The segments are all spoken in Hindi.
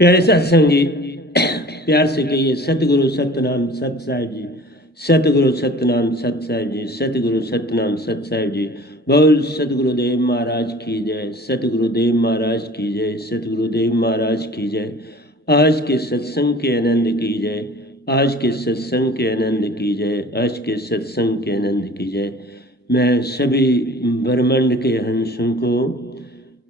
प्यारे सत्संग जी, प्यार से कहिए सतगुरु सतनाम सत साहिब जी, सतगुरु सतनाम सत साहिब जी, सतगुरु सतनाम सत साहिब जी। बोल सतगुरुदेव महाराज की जय, सतगुरुदेव महाराज की जय, सतगुरुदेव महाराज की जय। आज के सत्संग के आनंद की जय, आज के सत्संग के आनंद की जय, आज के सत्संग के आनंद की जय। मैं सभी ब्रह्मांड के हंसों को,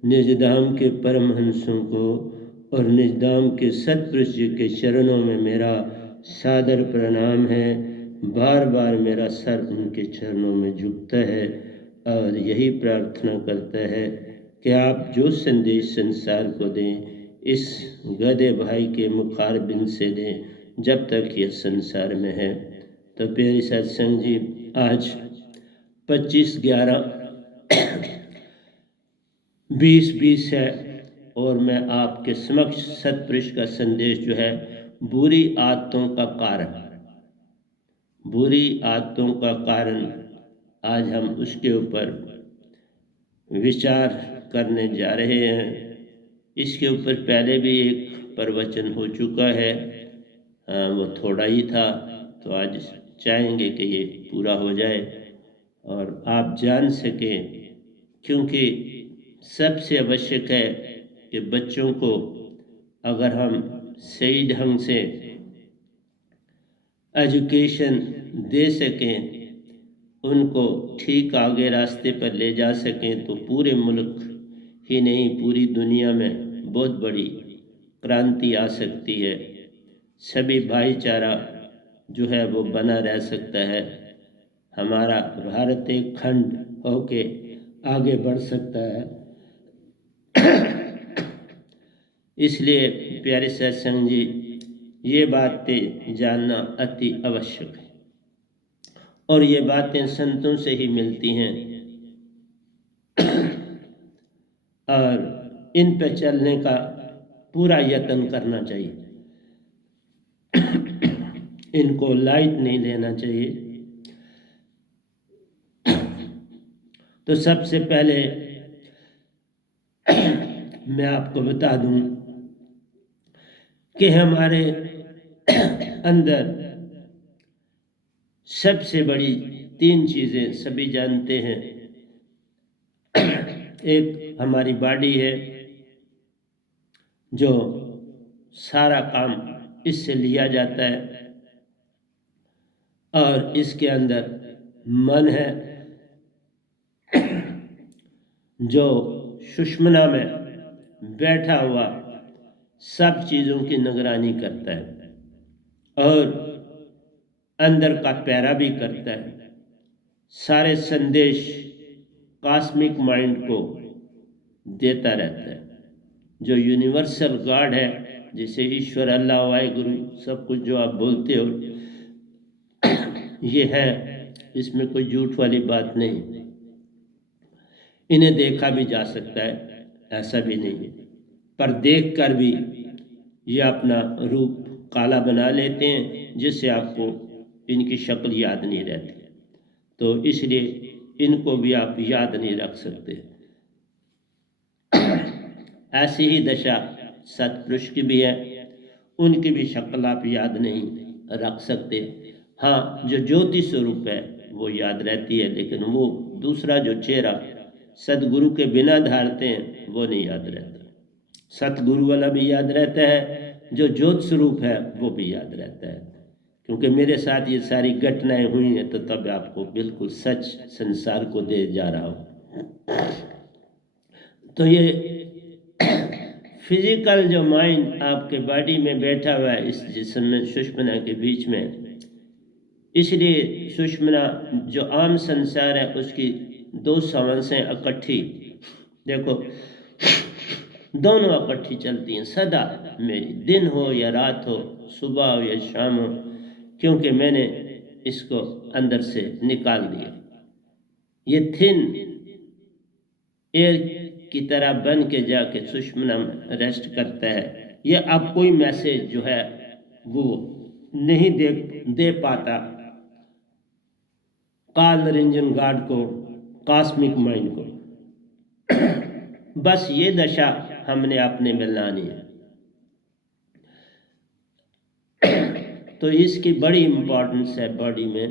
निजधाम के परमहंसों को और निजधाम के सतपुरुष जी के चरणों में मेरा सादर प्रणाम है। बार बार मेरा सर उनके चरणों में झुकता है और यही प्रार्थना करता है कि आप जो संदेश संसार को दें, इस गधे भाई के मुखारबिंद से दें जब तक ये संसार में है। तो प्यारे सत्संग जी, आज 25/11/2020 है और मैं आपके समक्ष सतपुरुष का संदेश जो है बुरी आदतों का कारण, बुरी आदतों का कारण, आज हम उसके ऊपर विचार करने जा रहे हैं। इसके ऊपर पहले भी एक प्रवचन हो चुका है, वो थोड़ा ही था, तो आज चाहेंगे कि ये पूरा हो जाए और आप जान सकें, क्योंकि सबसे आवश्यक है कि बच्चों को अगर हम सही ढंग से एजुकेशन दे सकें, उनको ठीक आगे रास्ते पर ले जा सकें, तो पूरे मुल्क ही नहीं पूरी दुनिया में बहुत बड़ी क्रांति आ सकती है। सभी भाईचारा जो है वो बना रह सकता है। हमारा भारत एक खंड होके आगे बढ़ सकता है। इसलिए प्यारे सत्संग जी, ये बातें जानना अति आवश्यक है और ये बातें संतों से ही मिलती हैं और इन पर चलने का पूरा यत्न करना चाहिए। इनको लाइट नहीं लेना चाहिए। तो सबसे पहले मैं आपको बता दूं कि हमारे अंदर सबसे बड़ी 3 चीज़ें सभी जानते हैं। एक हमारी बॉडी है, जो सारा काम इससे लिया जाता है, और इसके अंदर मन है जो सुषुम्ना में बैठा हुआ सब चीज़ों की निगरानी करता है और अंदर का पैरा भी करता है। सारे संदेश कॉस्मिक माइंड को देता रहता है। जो यूनिवर्सल गॉड है, जैसे ईश्वर, अल्लाह, वाहिगुरु, सब कुछ जो आप बोलते हो, ये है, इसमें कोई झूठ वाली बात नहीं। इन्हें देखा भी जा सकता है, ऐसा भी नहीं है, पर देख कर भी ये अपना रूप काला बना लेते हैं, जिससे आपको इनकी शक्ल याद नहीं रहती। तो इसलिए इनको भी आप याद नहीं रख सकते। ऐसी ही दशा सतपुरुष की भी है, उनकी भी शक्ल आप याद नहीं रख सकते। हाँ, जो ज्योति स्वरूप है वो याद रहती है, लेकिन वो दूसरा जो चेहरा सतगुरु के बिना धारते हैं वो नहीं याद रहता। सतगुरु वाला भी याद रहता है, जो ज्योत स्वरूप है वो भी याद रहता है। क्योंकि मेरे साथ ये सारी घटनाएं हुई हैं, तो तब आपको बिल्कुल सच संसार को दे जा रहा हूँ। तो ये फिजिकल जो माइंड आपके बॉडी में बैठा हुआ है, इस जिस्म में, सुषुम्ना के बीच में, इसलिए सुषुम्ना जो आम संसार है उसकी 2 सांसें इकट्ठी, देखो, दोनों इकट्ठी चलती हैं सदा मेरी, दिन हो या रात हो, सुबह हो या शाम हो, क्योंकि मैंने इसको अंदर से निकाल दिया। ये थिन एयर की तरह बन के जाके सुषुम्ना में रेस्ट करता है। ये अब कोई मैसेज जो है वो नहीं दे पाता काल निरंजन गॉड को, कॉस्मिक माइंड को। बस ये दशा हमने अपने में लानी है। तो इसकी बड़ी इम्पोर्टेंस है बॉडी में।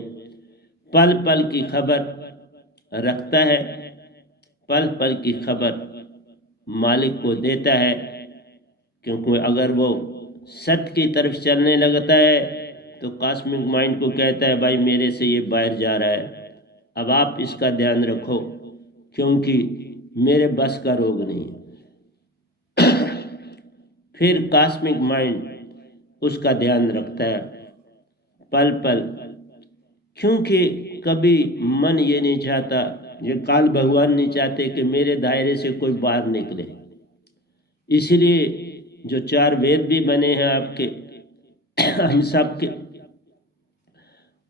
पल पल की खबर रखता है, पल पल की खबर मालिक को देता है, क्योंकि अगर वो सत्य की तरफ चलने लगता है तो कॉस्मिक माइंड को कहता है भाई मेरे से ये बाहर जा रहा है, अब आप इसका ध्यान रखो क्योंकि मेरे बस का रोग नहीं है। फिर कॉस्मिक माइंड उसका ध्यान रखता है पल पल, क्योंकि कभी मन ये नहीं चाहता, ये काल भगवान नहीं चाहते कि मेरे दायरे से कोई बाहर निकले। इसलिए जो 4 वेद भी बने हैं आपके हम सब के,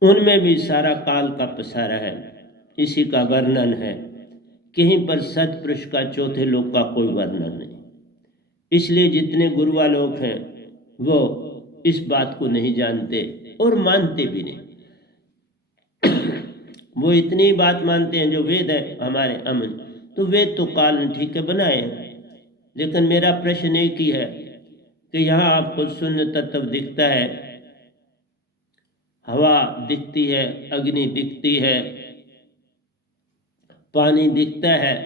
उनमें भी सारा काल का पसारा है, इसी का वर्णन है। कहीं पर सतपुरुष का चौथे लोक का कोई वर्णन नहीं। इसलिए जितने गुरुआ लोग हैं वो इस बात को नहीं जानते और मानते भी नहीं। वो इतनी बात मानते हैं जो वेद है हमारे अमन, तो वेद तो काल ने ठीक है बनाए हैं, लेकिन मेरा प्रश्न एक ही है कि यहाँ आपको शून्य तत्व दिखता है, हवा दिखती है, अग्नि दिखती है, पानी दिखता है,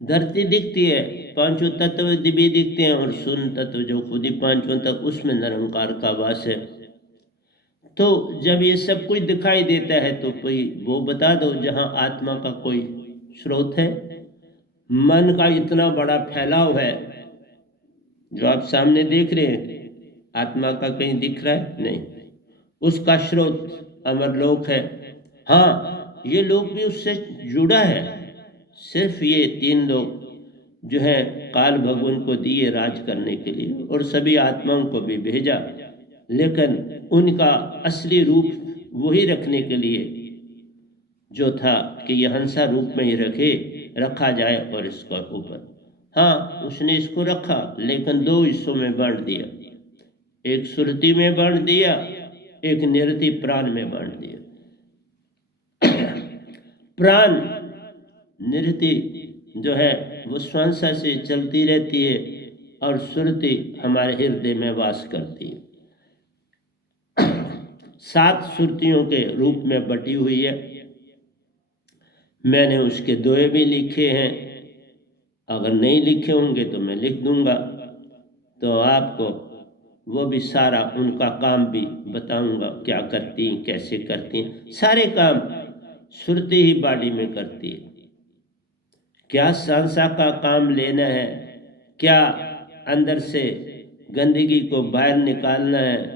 धरती दिखती है, पांचों तत्व भी दिखते हैं और शून्य तत्व जो खुद ही पांचों तक, उसमें निरंकार का वास है। तो जब ये सब कुछ दिखाई देता है तो कोई वो बता दो जहाँ आत्मा का कोई स्रोत है। मन का इतना बड़ा फैलाव है जो आप सामने देख रहे हैं, आत्मा का कहीं दिख रहा है? नहीं। उसका स्रोत अमरलोक है। हाँ, ये लोग भी उससे जुड़ा है। सिर्फ ये 3 लोग जो है काल भगवान को दिए राज करने के लिए और सभी आत्माओं को भी भेजा, लेकिन उनका असली रूप वही रखने के लिए जो था कि यह हंसा रूप में ही रखा जाए और इसका ऊपर, हाँ उसने इसको रखा, लेकिन 2 हिस्सों में बांट दिया। एक सुरति में बांट दिया, एक निरति प्राण में बांट दिया। प्राण निरति जो है वो श्वासा से चलती रहती है और सुरति हमारे हृदय में वास करती है। 7 सुरतियों के रूप में बटी हुई है। मैंने उसके दोहे भी लिखे हैं, अगर नहीं लिखे होंगे तो मैं लिख दूंगा, तो आपको वो भी सारा उनका काम भी बताऊंगा, क्या करती हैं, कैसे करती हैं। सारे काम सुरती ही बॉडी में करती है। क्या सांसा का काम लेना है, क्या अंदर से गंदगी को बाहर निकालना है,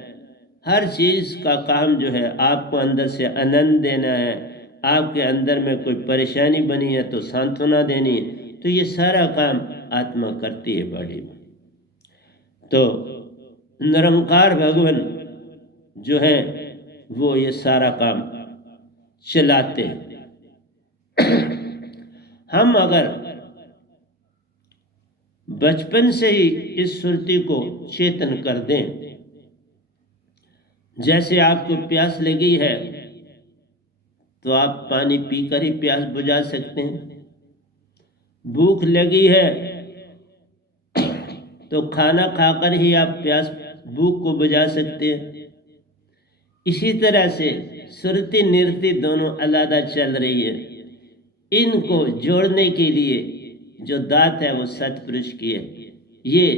हर चीज़ का काम जो है आपको अंदर से आनंद देना है। आपके अंदर में कोई परेशानी बनी है तो सांत्वना देनी है, तो ये सारा काम आत्मा करती है बॉडी में। तो निरंकार भगवान जो है वो ये सारा काम चलाते हैं। हम अगर बचपन से ही इस सुरति को चेतन कर दें, जैसे आपको प्यास लगी है तो आप पानी पीकर ही प्यास बुझा सकते हैं। भूख लगी है तो खाना खाकर ही आप प्यास भूख को बुझा सकते हैं। इसी तरह से सुरति निरति दोनों अलग चल रही है। इनको जोड़ने के लिए जो दात है वो सतपुरुष की है, ये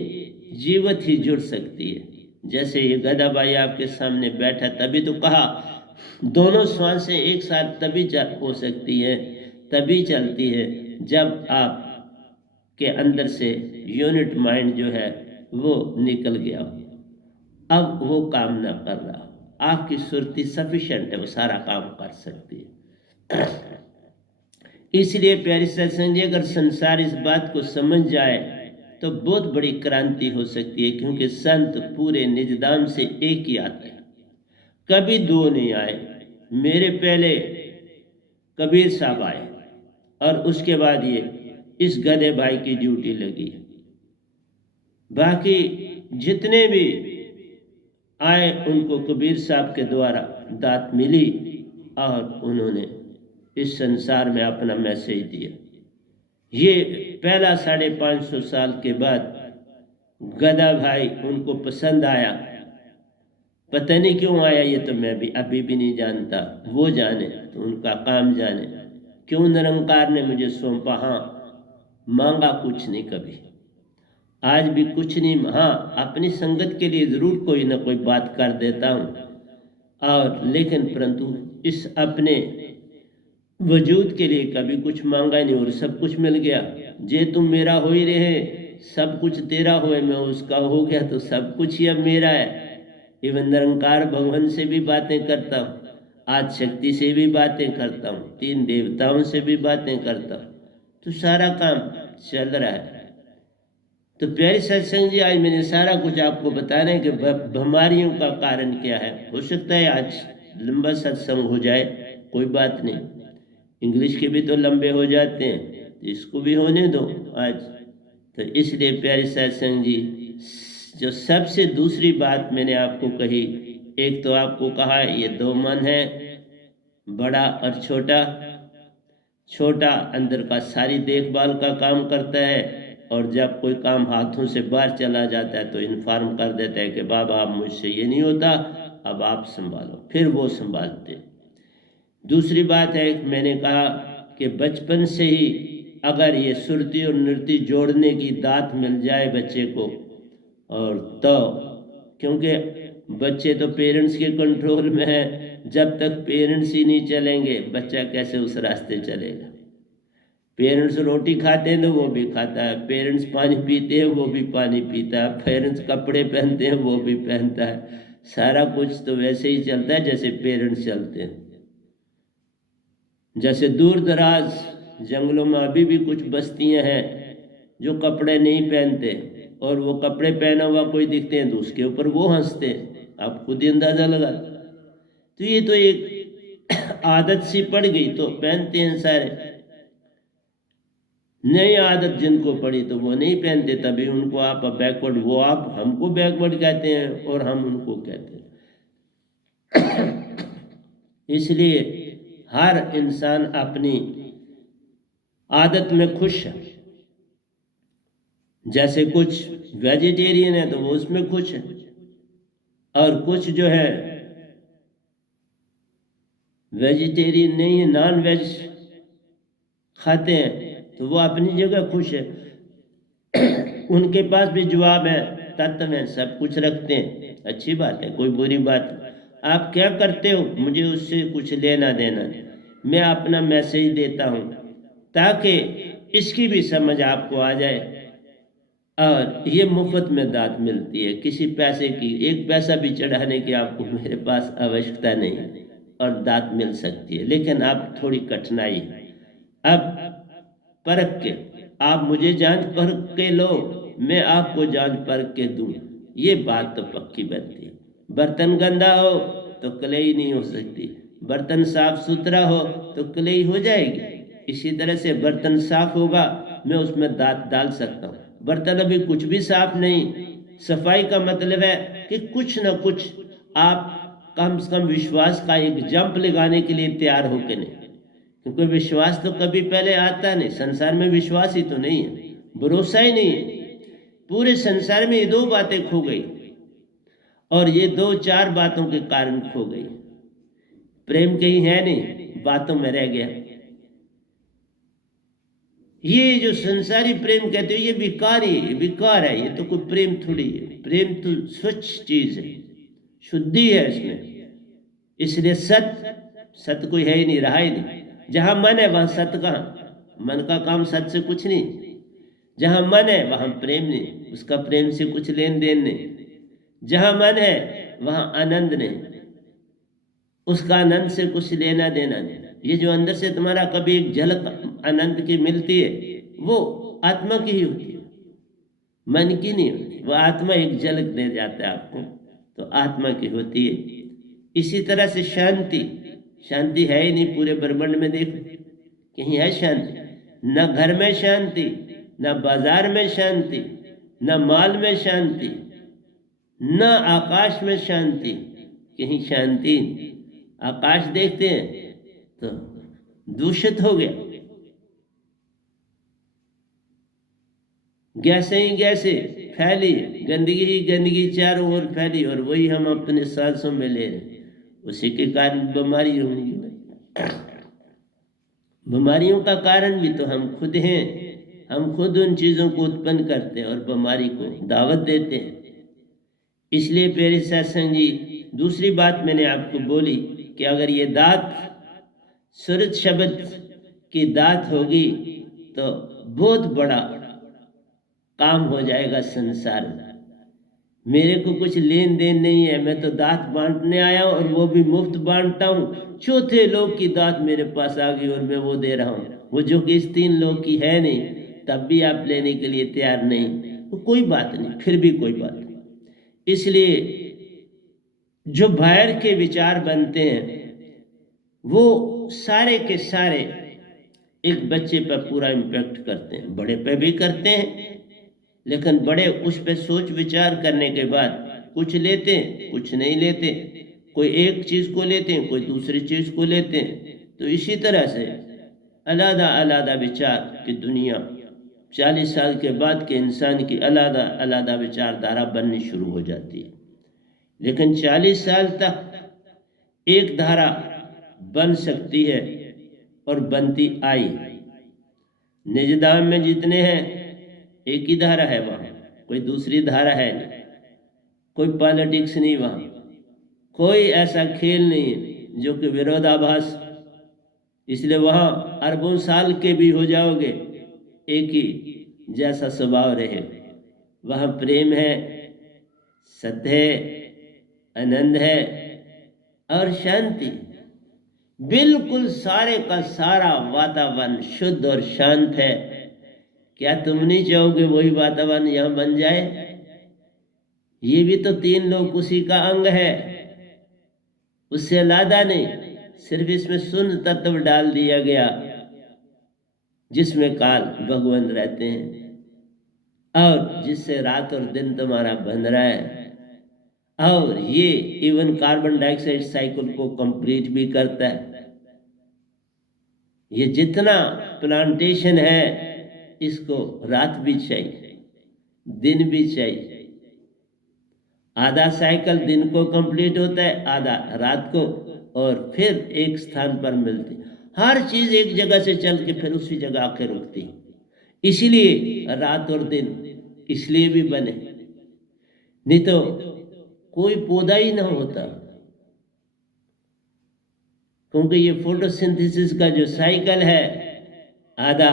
जीवत ही जुड़ सकती है। जैसे ये गधा भाई आपके सामने बैठा, तभी तो कहा दोनों श्वासें एक साथ तभी हो सकती है, तभी चलती है जब आप के अंदर से यूनिट माइंड जो है वो निकल गया हो, अब वो काम ना कर रहा, आपकी सुरति सफिशिएंट है, वो सारा काम कर सकती है। इसलिए प्यारी सत्संग जी, अगर संसार इस बात को समझ जाए तो बहुत बड़ी क्रांति हो सकती है, क्योंकि संत पूरे निजधाम से एक ही आते हैं, कभी 2 नहीं आए। मेरे पहले कबीर साहब आए और उसके बाद ये इस गधे भाई की ड्यूटी लगी। बाकी जितने भी आए उनको कबीर साहब के द्वारा दात मिली और उन्होंने इस संसार में अपना मैसेज दिया। ये पहला 550 साल के बाद गधा भाई उनको पसंद आया, पता नहीं क्यों आया, ये तो मैं भी अभी भी नहीं जानता, वो जाने तो उनका काम जाने। क्यों निरंकार ने मुझे सौंपा? हाँ, मांगा कुछ नहीं कभी, आज भी कुछ नहीं। हाँ, अपनी संगत के लिए ज़रूर कोई ना कोई बात कर देता हूँ, और लेकिन परंतु इस अपने वजूद के लिए कभी कुछ मांगा नहीं, और सब कुछ मिल गया। जे तुम मेरा हो ही रहे, सब कुछ तेरा होए, मैं उसका हो गया, तो सब कुछ ही अब मेरा है। एवं निरंकार भगवान से भी बातें करता हूँ, आज शक्ति से भी बातें करता हूँ, तीन देवताओं से भी बातें करता हूँ, तो सारा काम चल रहा है। तो प्यारे सत्संग जी, आज मैंने सारा कुछ आपको बताना है कि बीमारियों का कारण क्या है। हो सकता है आज लंबा सत्संग हो जाए, कोई बात नहीं, इंग्लिश के भी तो लंबे हो जाते हैं, तो इसको भी होने दो आज। तो इसलिए प्यारे सत्संग जी, जो सबसे दूसरी बात मैंने आपको कही, एक तो आपको कहा ये दो मन है, बड़ा और छोटा। छोटा अंदर का सारी देखभाल का काम करता है, और जब कोई काम हाथों से बाहर चला जाता है तो इन्फॉर्म कर देता है कि बाबा अब मुझसे ये नहीं होता, अब आप संभालो, फिर वो संभालते। दूसरी बात है, मैंने कहा कि बचपन से ही अगर ये सुरती और नृत्य जोड़ने की दात मिल जाए बच्चे को, और तो क्योंकि बच्चे तो पेरेंट्स के कंट्रोल में है, जब तक पेरेंट्स ही नहीं चलेंगे बच्चा कैसे उस रास्ते चलेगा। पेरेंट्स रोटी खाते हैं तो वो भी खाता है, पेरेंट्स पानी पीते हैं वो भी पानी पीता है, पेरेंट्स कपड़े पहनते हैं वो भी पहनता है, सारा कुछ तो वैसे ही चलता है जैसे पेरेंट्स चलते हैं। जैसे दूर दराज जंगलों में अभी भी कुछ बस्तियां हैं जो कपड़े नहीं पहनते, और वो कपड़े पहना हुआ कोई दिखते हैं तो उसके ऊपर वो हंसते हैं, आप खुद ही अंदाजा लगा। तो ये तो एक आदत सी पड़ गई तो पहनते हैं सारे। नई आदत जिनको पड़ी तो वो नहीं पहनते, तभी उनको आप बैकवर्ड, वो आप हमको बैकवर्ड कहते हैं और हम उनको कहते हैं। इसलिए हर इंसान अपनी आदत में खुश है। जैसे कुछ वेजिटेरियन है तो वो उसमें खुश है, और कुछ जो है वेजिटेरियन नहीं है, नॉन वेज खाते हैं, तो वो अपनी जगह खुश है। उनके पास भी जवाब है, तत्व है, सब कुछ रखते हैं, अच्छी बात है, कोई बुरी बात नहीं। आप क्या करते हो मुझे उससे कुछ लेना देना नहीं, मैं अपना मैसेज देता हूँ ताकि इसकी भी समझ आपको आ जाए। और ये मुफ्त में दात मिलती है, किसी पैसे की एक पैसा भी चढ़ाने की आपको मेरे पास आवश्यकता नहीं है, और दात मिल सकती है। लेकिन आप थोड़ी कठिनाई है, अब परख के आप मुझे जांच परख के लो, मैं आपको जांच परख के दूं, ये बात तो पक्की बनती है। बर्तन गंदा हो तो कलई नहीं हो सकती, बर्तन साफ सुथरा हो तो कलई हो जाएगी। इसी तरह से बर्तन साफ होगा, मैं उसमें दांत डाल सकता हूँ। बर्तन अभी कुछ भी साफ नहीं, सफाई का मतलब है कि कुछ ना कुछ आप कम से कम विश्वास का एक जंप लगाने के लिए तैयार हो के नहीं, क्योंकि विश्वास तो कभी पहले आता नहीं, संसार में विश्वास ही तो नहीं है, भरोसा ही नहीं है। पूरे संसार में ये दो बातें खो गई, और ये दो चार बातों के कारण खो गई। प्रेम कहीं है नहीं, बातों में रह गया। ये जो संसारी प्रेम कहते हो ये विकार ही विकार है, ये तो कोई प्रेम थोड़ी है। प्रेम तो स्वच्छ चीज है, शुद्धि है इसमें। इसलिए सत्य कोई है ही नहीं, रहा ही नहीं। जहां मन है वहां सत्य कहाँ, मन का काम सत्य से कुछ नहीं। जहां मन है वहां प्रेम नहीं, उसका प्रेम से कुछ लेन देन नहीं। जहां मन है वहां आनंद नहीं, उसका आनंद से कुछ लेना देना नहीं। ये जो अंदर से तुम्हारा कभी एक झलक आनंद की मिलती है वो आत्मा की ही होती है, मन की नहीं होती। वो आत्मा एक झलक दे जाता है आपको, तो आत्मा की होती है। इसी तरह से शांति, शांति है ही नहीं पूरे ब्रह्मांड में, देखो कहीं है शांति? न घर में शांति, न बाजार में शांति, न माल में शांति, न आकाश में शांति, कहीं शांति नहीं। आकाश देखते हैं तो दूषित हो गया, गैसें ही गैसें, फैली है, गंदगी ही गंदगी चारों ओर फैली, और वही हम अपने सांसों में ले रहे हैं। उसी के कारण बीमारी होंगी। बीमारियों का कारण भी तो हम खुद हैं। हम खुद उन चीज़ों को उत्पन्न करते हैं और बीमारी को दावत देते हैं। इसलिए प्यारे सत्संग जी, दूसरी बात मैंने आपको बोली कि अगर ये दात सूरज शब्द की दात होगी तो बहुत बड़ा काम हो जाएगा संसार में। मेरे को कुछ लेन देन नहीं है, मैं तो दात बांटने आया और वो भी मुफ्त बांटता हूँ। चौथे लोग की दात मेरे पास आ गई और मैं वो दे रहा हूँ, वो जो कि इस 3 लोग की है नहीं, तब भी आप लेने के लिए तैयार नहीं। तो कोई बात नहीं, फिर भी कोई बात नहीं। इसलिए जो बाहर के विचार बनते हैं वो सारे के सारे एक बच्चे पर पूरा इम्पैक्ट करते हैं, बड़े पे भी करते हैं। लेकिन बड़े उस पर सोच विचार करने के बाद कुछ लेते हैं, कुछ नहीं लेते। कोई एक चीज़ को लेते हैं, कोई दूसरी चीज़ को लेते हैं। तो इसी तरह से अलग अलग विचार की दुनिया 40 साल के बाद के इंसान की अलग अलग विचारधारा बननी शुरू हो जाती है। लेकिन 40 साल तक एक धारा बन सकती है और बनती आई। निजधाम में जितने हैं एक ही धारा है, वहाँ कोई दूसरी धारा है नहीं, कोई पॉलिटिक्स नहीं, वहाँ कोई ऐसा खेल नहीं है जो कि विरोधाभास। इसलिए वहाँ अरबों साल के भी हो जाओगे एक ही जैसा स्वभाव रहेगा। वहाँ प्रेम है, सत्य है, आनंद है और शांति। बिल्कुल सारे का सारा वातावरण शुद्ध और शांत है। क्या तुम नहीं चाहोगे वही वातावरण यहाँ बन जाए? ये भी तो 3 लोग उसी का अंग है, उससे अलादा नहीं। सिर्फ इसमें शून्य तत्व डाल दिया गया जिसमें काल भगवान रहते हैं और जिससे रात और दिन तुम्हारा बन रहा है। और ये इवन कार्बन डाइऑक्साइड साइकिल को कंप्लीट भी करता है। ये जितना प्लांटेशन है इसको रात भी चाहिए, दिन भी चाहिए। आधा साइकिल दिन को कंप्लीट होता है, आधा रात को, और फिर एक स्थान पर मिलती। हर चीज एक जगह से चल के फिर उसी जगह आके रुकती। इसीलिए रात और दिन इसलिए भी बने, नहीं तो कोई पौधा ही ना होता। क्योंकि ये फोटोसिंथेसिस का जो साइकिल है, आधा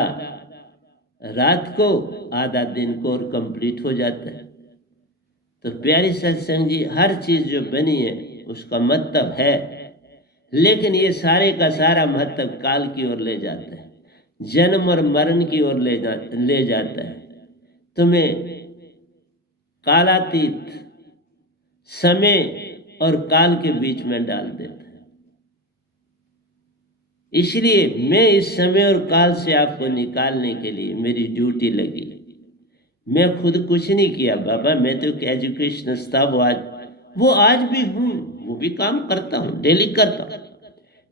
रात को आधा दिन को और कंप्लीट हो जाता है। तो प्यारी सत्संग जी, हर चीज जो बनी है उसका महत्व है, लेकिन ये सारे का सारा महत्व काल की ओर ले जाता है, जन्म और मरण की ओर ले जाता है। तुम्हें कालातीत समय और काल के बीच में डाल देता है। इसलिए मैं इस समय और काल से आपको निकालने के लिए मेरी ड्यूटी लगी। मैं खुद कुछ नहीं किया बाबा, मैं तो एक एजुकेशन स्टाफ वो आज भी हूँ, वो भी काम करता हूँ, डेली करता हूँ।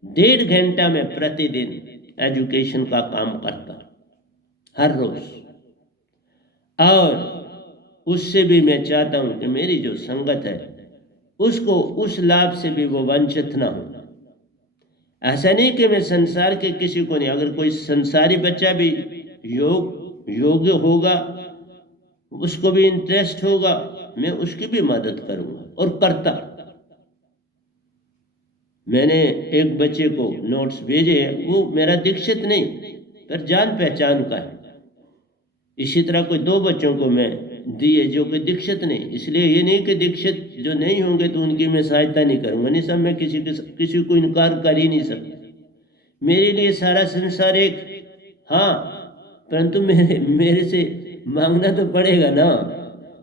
1.5 घंटा में प्रतिदिन एजुकेशन का काम करता हूँ हर रोज। और उससे भी मैं चाहता हूँ कि मेरी जो संगत है उसको उस लाभ से भी वो वंचित ना हो। ऐसा नहीं कि मैं संसार के किसी को नहीं, अगर कोई संसारी बच्चा भी योग्य होगा, उसको भी इंटरेस्ट होगा, मैं उसकी भी मदद करूंगा और करता। मैंने एक बच्चे को नोट्स भेजे हैं, वो मेरा दीक्षित नहीं पर जान पहचान का है। इसी तरह कोई 2 बच्चों को मैं दिए जो कि दीक्षित नहीं। इसलिए ये नहीं कि दीक्षित जो नहीं होंगे तो उनकी मैं सहायता नहीं करूंगा, नहीं सब, मैं किसी को इनकार कर ही नहीं सकता। मेरे लिए सारा संसार एक, हाँ, परंतु मेरे से मांगना तो पड़ेगा ना,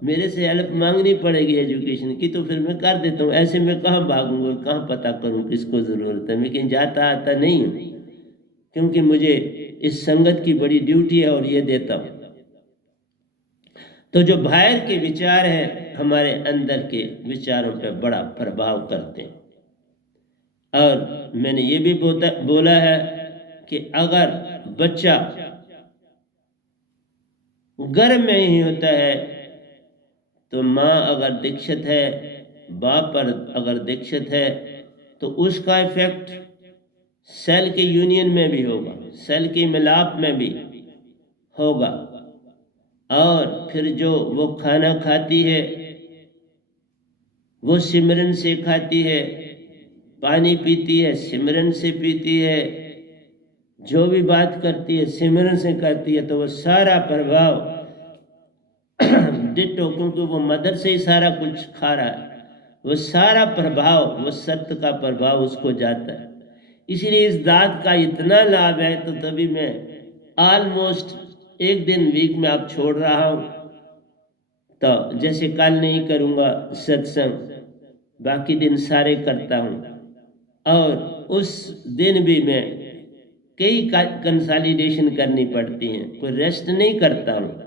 मेरे से हेल्प मांगनी पड़ेगी एजुकेशन की, तो फिर मैं कर देता हूँ। ऐसे मैं कहाँ भागूंगा और कहाँ पता करूँ किसको ज़रूरत है। मैं कहीं जाता आता नहीं हूँ, क्योंकि मुझे इस संगत की बड़ी ड्यूटी है और ये देता हूँ। तो जो बाहर के विचार हैं हमारे अंदर के विचारों पर बड़ा प्रभाव करते हैं। और मैंने ये भी बोला है कि अगर बच्चा घर में ही होता है तो माँ अगर दीक्षित है, बाप पर अगर दीक्षित है, तो उसका इफेक्ट सेल के यूनियन में भी होगा, सेल के मिलाप में भी होगा। और फिर जो वो खाना खाती है वो सिमरन से खाती है, पानी पीती है सिमरन से पीती है, जो भी बात करती है सिमरन से करती है, तो वो सारा प्रभाव डिटो, क्योंकि वो मदर से ही सारा कुछ खा रहा है, वो सारा प्रभाव, वो सत्य का प्रभाव उसको जाता है। इसलिए इस दात का इतना लाभ है, तो तभी मैं ऑलमोस्ट एक दिन वीक में आप छोड़ रहा हूँ। तो जैसे कल नहीं करूँगा सत्संग, बाकी दिन सारे करता हूँ, और उस दिन भी मैं कई कंसोलिडेशन करनी पड़ती हैं, कोई रेस्ट नहीं करता हूँ।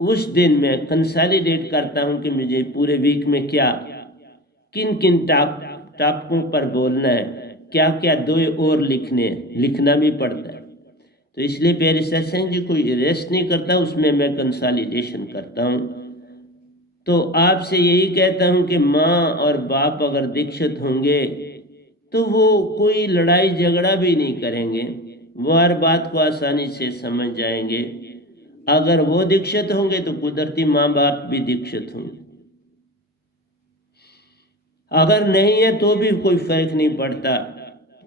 उस दिन मैं कंसोलिडेट करता हूँ कि मुझे पूरे वीक में क्या, किन किन टॉपिकों पर बोलना है, क्या क्या दो और लिखना भी पड़ता है। तो इसलिए प्यारे सत्संग जी, कोई रेस्ट नहीं करता, उसमें मैं कंसोलिडेशन करता हूँ। तो आपसे यही कहता हूँ कि माँ और बाप अगर दीक्षित होंगे तो वो कोई लड़ाई झगड़ा भी नहीं करेंगे, वो हर बात को आसानी से समझ जाएंगे। अगर वो दीक्षित होंगे तो कुदरती माँ बाप भी दीक्षित होंगे, अगर नहीं है तो भी कोई फर्क नहीं पड़ता,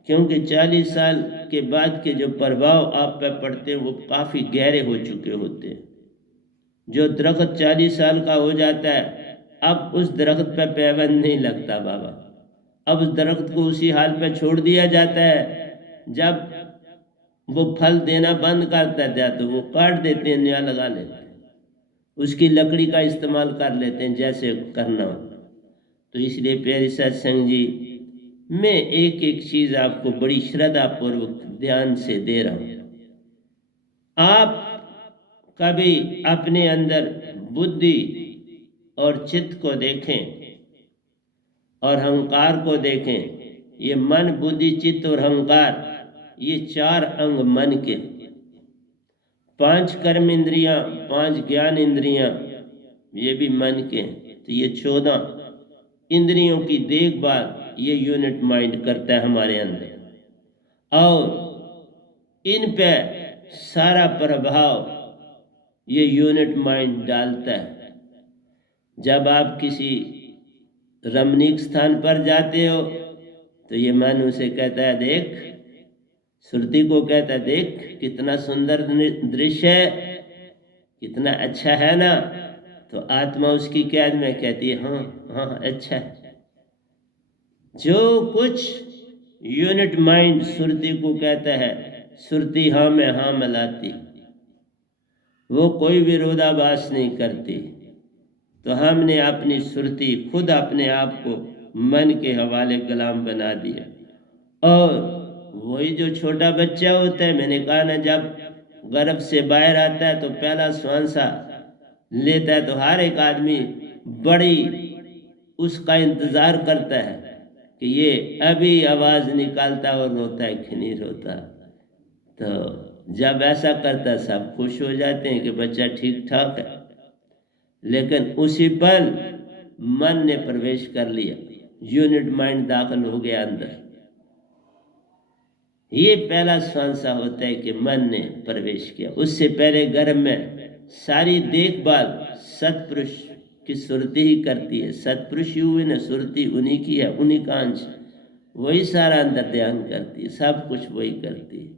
क्योंकि 40 साल के बाद के जो प्रभाव आप पे पड़ते हैं वो काफ़ी गहरे हो चुके होते हैं। जो दरख्त 40 साल का हो जाता है, अब उस दरख्त पे पैबंद नहीं लगता बाबा, अब उस दरख्त को उसी हाल पे छोड़ दिया जाता है। जब वो फल देना बंद करता है तो वो काट देते हैं, नया लगा लेते हैं, उसकी लकड़ी का इस्तेमाल कर लेते हैं जैसे करना हो। तो इसलिए प्यारे सत्संग जी, मैं एक एक चीज़ आपको बड़ी श्रद्धा पूर्वक ध्यान से दे रहा हूँ। आप कभी अपने अंदर बुद्धि और चित्त को देखें और अहंकार को देखें। ये मन, बुद्धि, चित्त और अहंकार, ये 4 अंग मन के, 5 कर्म इंद्रियां, 5 ज्ञान इंद्रियां, ये भी मन के। तो ये 14 इंद्रियों की देखभाल ये यूनिट माइंड करता है हमारे अंदर, और इन पे सारा प्रभाव ये यूनिट माइंड डालता है। जब आप किसी रमणीक स्थान पर जाते हो तो ये मन उसे कहता है देख, श्रुति को कहता है देख कितना सुंदर दृश्य है, कितना अच्छा है ना। तो आत्मा उसकी कैद में कहती है हाँ हाँ अच्छा है। जो कुछ यूनिट माइंड श्रुति को कहता है, श्रुति हाँ में हाँ मिलाती, वो कोई विरोधाभास नहीं करती। तो हमने अपनी श्रुति खुद अपने आप को मन के हवाले गुलाम बना दिया। और वही जो छोटा बच्चा होता है, मैंने कहा ना, जब गर्भ से बाहर आता है तो पहला श्वासा लेता है, तो हर एक आदमी बड़ी उसका इंतज़ार करता है कि ये अभी आवाज़ निकालता और रोता है कि नहीं रोता। तो जब ऐसा करता है सब खुश हो जाते हैं कि बच्चा ठीक ठाक है। लेकिन उसी पल मन ने प्रवेश कर लिया, यूनिट माइंड दाखिल हो गया अंदर। ये पहला श्वासा होता है कि मन ने प्रवेश किया। उससे पहले गर्भ में सारी देखभाल सतपुरुष की सुरती ही करती है। सतपुरुष ही हुए ना, सुरती उन्हीं की है, उन्हीं का अंश, वही सारा अंदर ध्यान करती है, सब कुछ वही करती है।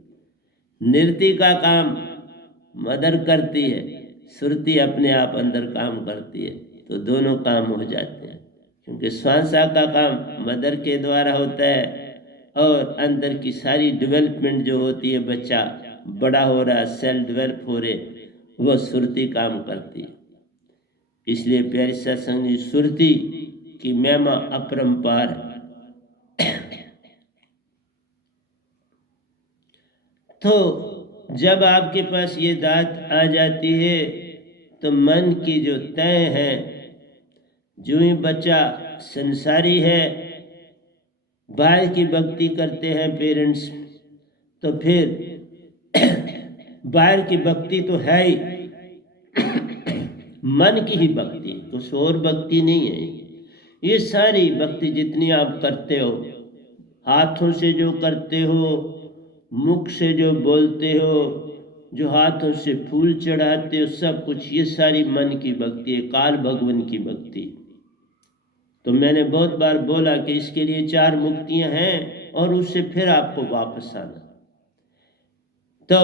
नृत्य का काम मदर करती है, सुरती अपने आप अंदर काम करती है, तो दोनों काम हो जाते हैं। क्योंकि श्वासा का काम मदर के द्वारा होता है, और अंदर की सारी डेवलपमेंट जो होती है, बच्चा बड़ा हो रहा, सेल डेवलप हो रहे, वो सुरती काम करती है। इसलिए प्यारे सत्संग, सुरती की महिमा अपरंपार है। तो जब आपके पास ये दात आ जाती है तो मन की जो तय है, जो ही बच्चा संसारी है, बाहर की भक्ति करते हैं पेरेंट्स, तो फिर बाहर की भक्ति तो है ही, मन की ही भक्ति, कुछ और भक्ति नहीं है। ये सारी भक्ति जितनी आप करते हो, हाथों से जो करते हो, मुख से जो बोलते हो, जो हाथों से फूल चढ़ाते हो, सब कुछ ये सारी मन की भक्ति है, काल भगवान की भक्ति। तो मैंने बहुत बार बोला कि इसके लिए 4 मुक्तियां हैं और उससे फिर आपको वापस आना। तो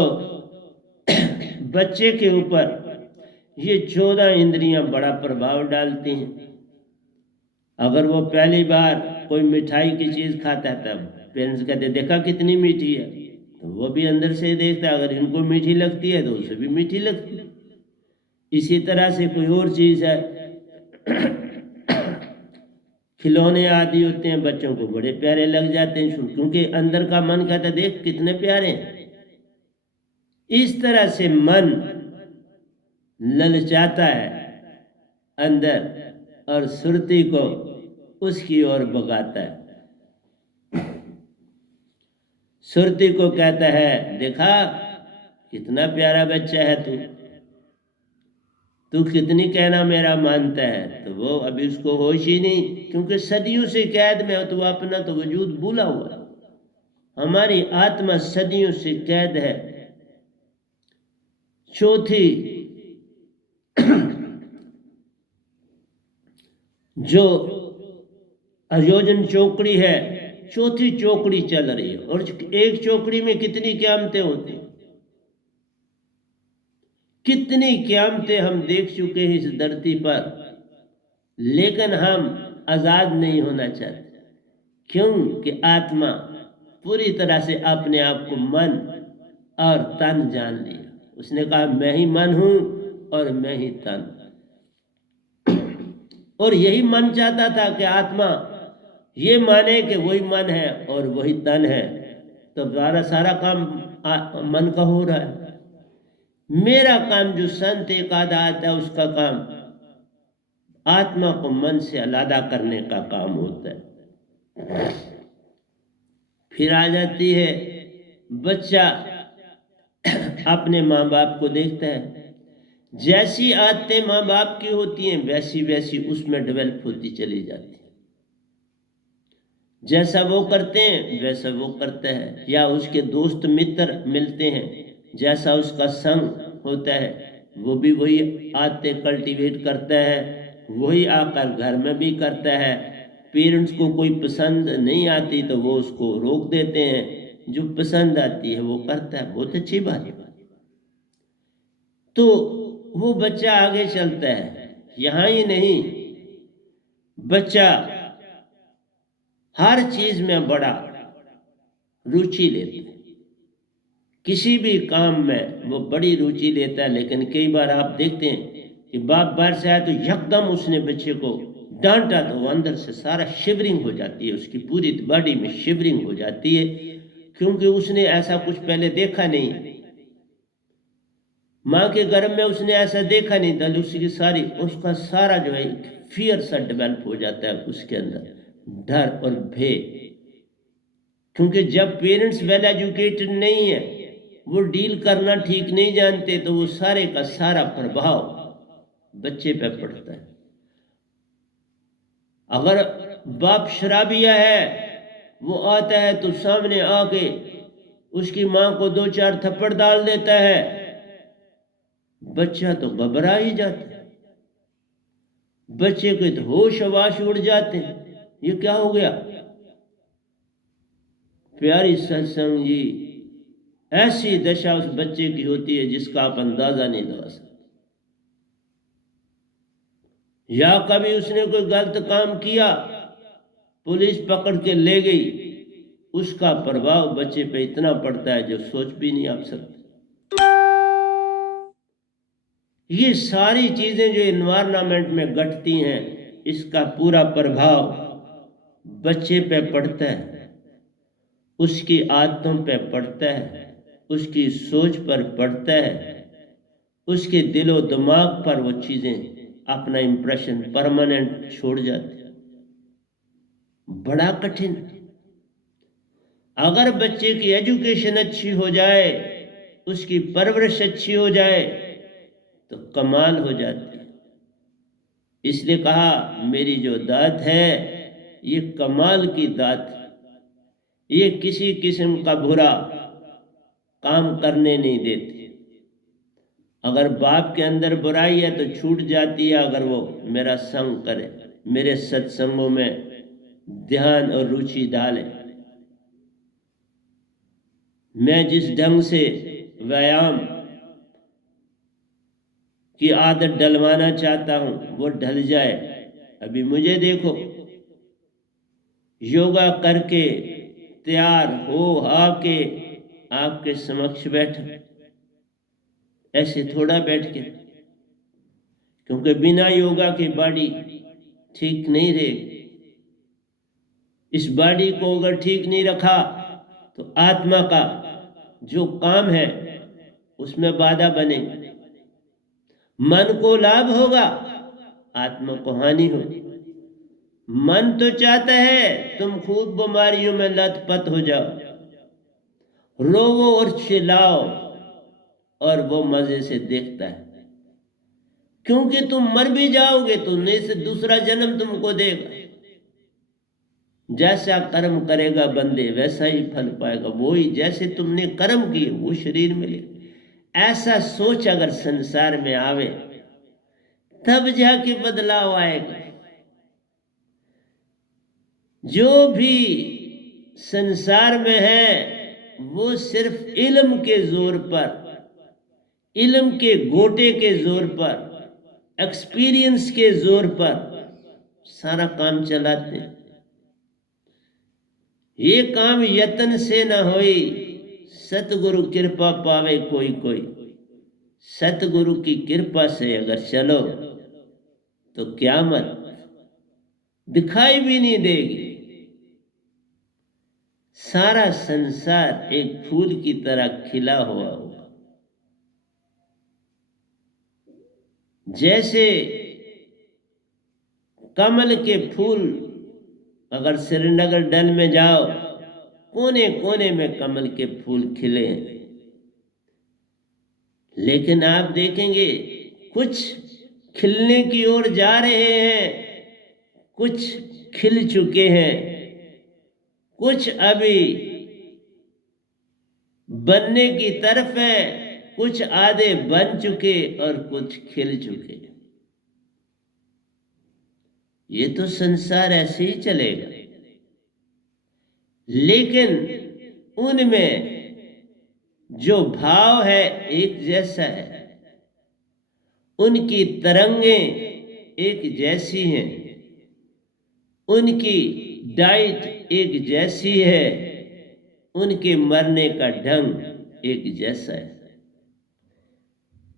बच्चे के ऊपर ये 14 इंद्रियां बड़ा प्रभाव डालती हैं। अगर वो पहली बार कोई मिठाई की चीज़ खाता है, तब पेरेंट्स कहते देखा कितनी मीठी है, तो वो भी अंदर से देखता है, अगर इनको मीठी लगती है तो उसे भी मीठी लगती है। इसी तरह से कोई और चीज़ है, खिलौने आदि होते हैं, बच्चों को बड़े प्यारे लग जाते हैं, क्योंकि अंदर का मन कहता है देख कितने प्यारे हैं। इस तरह से मन ललचाता है अंदर और सुरती को उसकी ओर भगाता है। सुरती को कहता है देखा कितना प्यारा बच्चा है तू कितनी कहना मेरा मानता है। तो वो अभी उसको होश ही नहीं, क्योंकि सदियों से कैद में हो, तो वो अपना तो वजूद भूला हुआ। हमारी आत्मा सदियों से कैद है। चौथी जो अयोजन चौकड़ी है, चौथी चौकड़ी चल रही है, और एक चौकड़ी में कितनी क़यामतें होती हैं, कितनी क़यामतें हम देख चुके हैं इस धरती पर, लेकिन हम आज़ाद नहीं होना चाहते। क्यों कि आत्मा पूरी तरह से अपने आप को मन और तन जान लिया। उसने कहा मैं ही मन हूं और मैं ही तन। और यही मन चाहता था कि आत्मा ये माने कि वही मन है और वही तन है, तो सारा काम मन का हो रहा है। मेरा काम जो संत एक आधा आता है, उसका काम आत्मा को मन से अलग करने का काम होता है। फिर आ जाती है बच्चा अपने माँ बाप को देखता है, जैसी आदतें माँ बाप की होती हैं वैसी वैसी उसमें डेवलप होती चली जाती है। जैसा वो करते हैं वैसा वो करता है, या उसके दोस्त मित्र मिलते हैं, जैसा उसका संग होता है वो भी वही आदतें कल्टीवेट करता है, वही आकर घर में भी करता है। पेरेंट्स को कोई पसंद नहीं आती तो वो उसको रोक देते हैं, जो पसंद आती है वो करता है, बहुत अच्छी बात है। तो वो बच्चा आगे चलता है। यहाँ ही नहीं, बच्चा हर चीज में बड़ा रुचि लेता है, किसी भी काम में वो बड़ी रुचि लेता है। लेकिन कई बार आप देखते हैं कि बाप बाहर से आया तो यकदम उसने बच्चे को डांटा तो वो अंदर से सारा शिवरिंग हो जाती है, उसकी पूरी बॉडी में शिवरिंग हो जाती है, क्योंकि उसने ऐसा कुछ पहले देखा नहीं। माँ के गर्भ में उसने ऐसा देखा नहीं था, उसका सारा जो है फियर सा डेवलप हो जाता है उसके अंदर, डर और भय। क्योंकि जब पेरेंट्स वेल एजुकेटेड नहीं है, वो डील करना ठीक नहीं जानते, तो वो सारे का सारा प्रभाव बच्चे पे पड़ता है। अगर बाप शराबिया है, वो आता है तो सामने आके उसकी माँ को 2-4 थप्पड़ डाल देता है, बच्चा तो घबरा ही जाता है, बच्चे के तो होश हवाश उड़ जाते हैं, ये क्या हो गया। प्यारी सत्संग जी, ऐसी दशा उस बच्चे की होती है जिसका आप अंदाजा नहीं लगा सकते। या कभी उसने कोई गलत काम किया, पुलिस पकड़ के ले गई, उसका प्रभाव बच्चे पे इतना पड़ता है जो सोच भी नहीं आप सकते। ये सारी चीजें जो एनवायरनमेंट में घटती हैं, इसका पूरा प्रभाव बच्चे पे पड़ता है, उसकी आदतों पे पड़ता है, उसकी सोच पर पड़ता है, उसके दिलो दिमाग पर वो चीजें अपना इंप्रेशन परमानेंट छोड़ जाती है। बड़ा कठिन। अगर बच्चे की एजुकेशन अच्छी हो जाए, उसकी परवरिश अच्छी हो जाए, तो कमाल हो जाती है। इसलिए कहा मेरी जो दात है ये कमाल की दात है, ये किसी किस्म का बुरा काम करने नहीं देती। अगर बाप के अंदर बुराई है तो छूट जाती है अगर वो मेरा संग करे, मेरे सत्संगों में ध्यान और रुचि डाले। मैं जिस ढंग से व्यायाम की आदत डलवाना चाहता हूं वो ढल जाए। अभी मुझे देखो, योगा करके तैयार हो आके आपके समक्ष बैठा, ऐसे थोड़ा बैठ के, क्योंकि बिना योगा की बॉडी ठीक नहीं रहेगी। इस बॉडी को अगर ठीक नहीं रखा तो आत्मा का जो काम है उसमें बाधा बनेगी। मन को लाभ होगा, आत्मा को हानि होगी। मन तो चाहता है तुम खूब बीमारियों में लथपथ हो जाओ, रोवो और चिल्लाओ, और वो मजे से देखता है, क्योंकि तुम मर भी जाओगे तो नहीं से दूसरा जन्म तुमको देगा। जैसा कर्म करेगा बंदे वैसा ही फल पाएगा, वही जैसे तुमने कर्म किए वो शरीर मिले। ऐसा सोच अगर संसार में आवे तब जाके बदलाव आएगा। जो भी संसार में है वो सिर्फ इल्म के जोर पर, इल्म के गोटे के जोर पर, एक्सपीरियंस के जोर पर सारा काम चलाते हैं। ये काम यत्न से न होई, सतगुरु कृपा पावे कोई कोई। सतगुरु की कृपा से अगर चलो तो क़यामत दिखाई भी नहीं देगी। सारा संसार एक फूल की तरह खिला हुआ होगा। जैसे कमल के फूल, अगर श्रीनगर डल में जाओ कोने कोने में कमल के फूल खिले, लेकिन आप देखेंगे कुछ खिलने की ओर जा रहे हैं, कुछ खिल चुके हैं, कुछ अभी बनने की तरफ है, कुछ आधे बन चुके और कुछ खिल चुके। ये तो संसार ऐसे ही चलेगा, लेकिन उनमें जो भाव है एक जैसा है, उनकी तरंगें एक जैसी हैं, उनकी डाइट एक जैसी है, उनके मरने का ढंग एक जैसा है।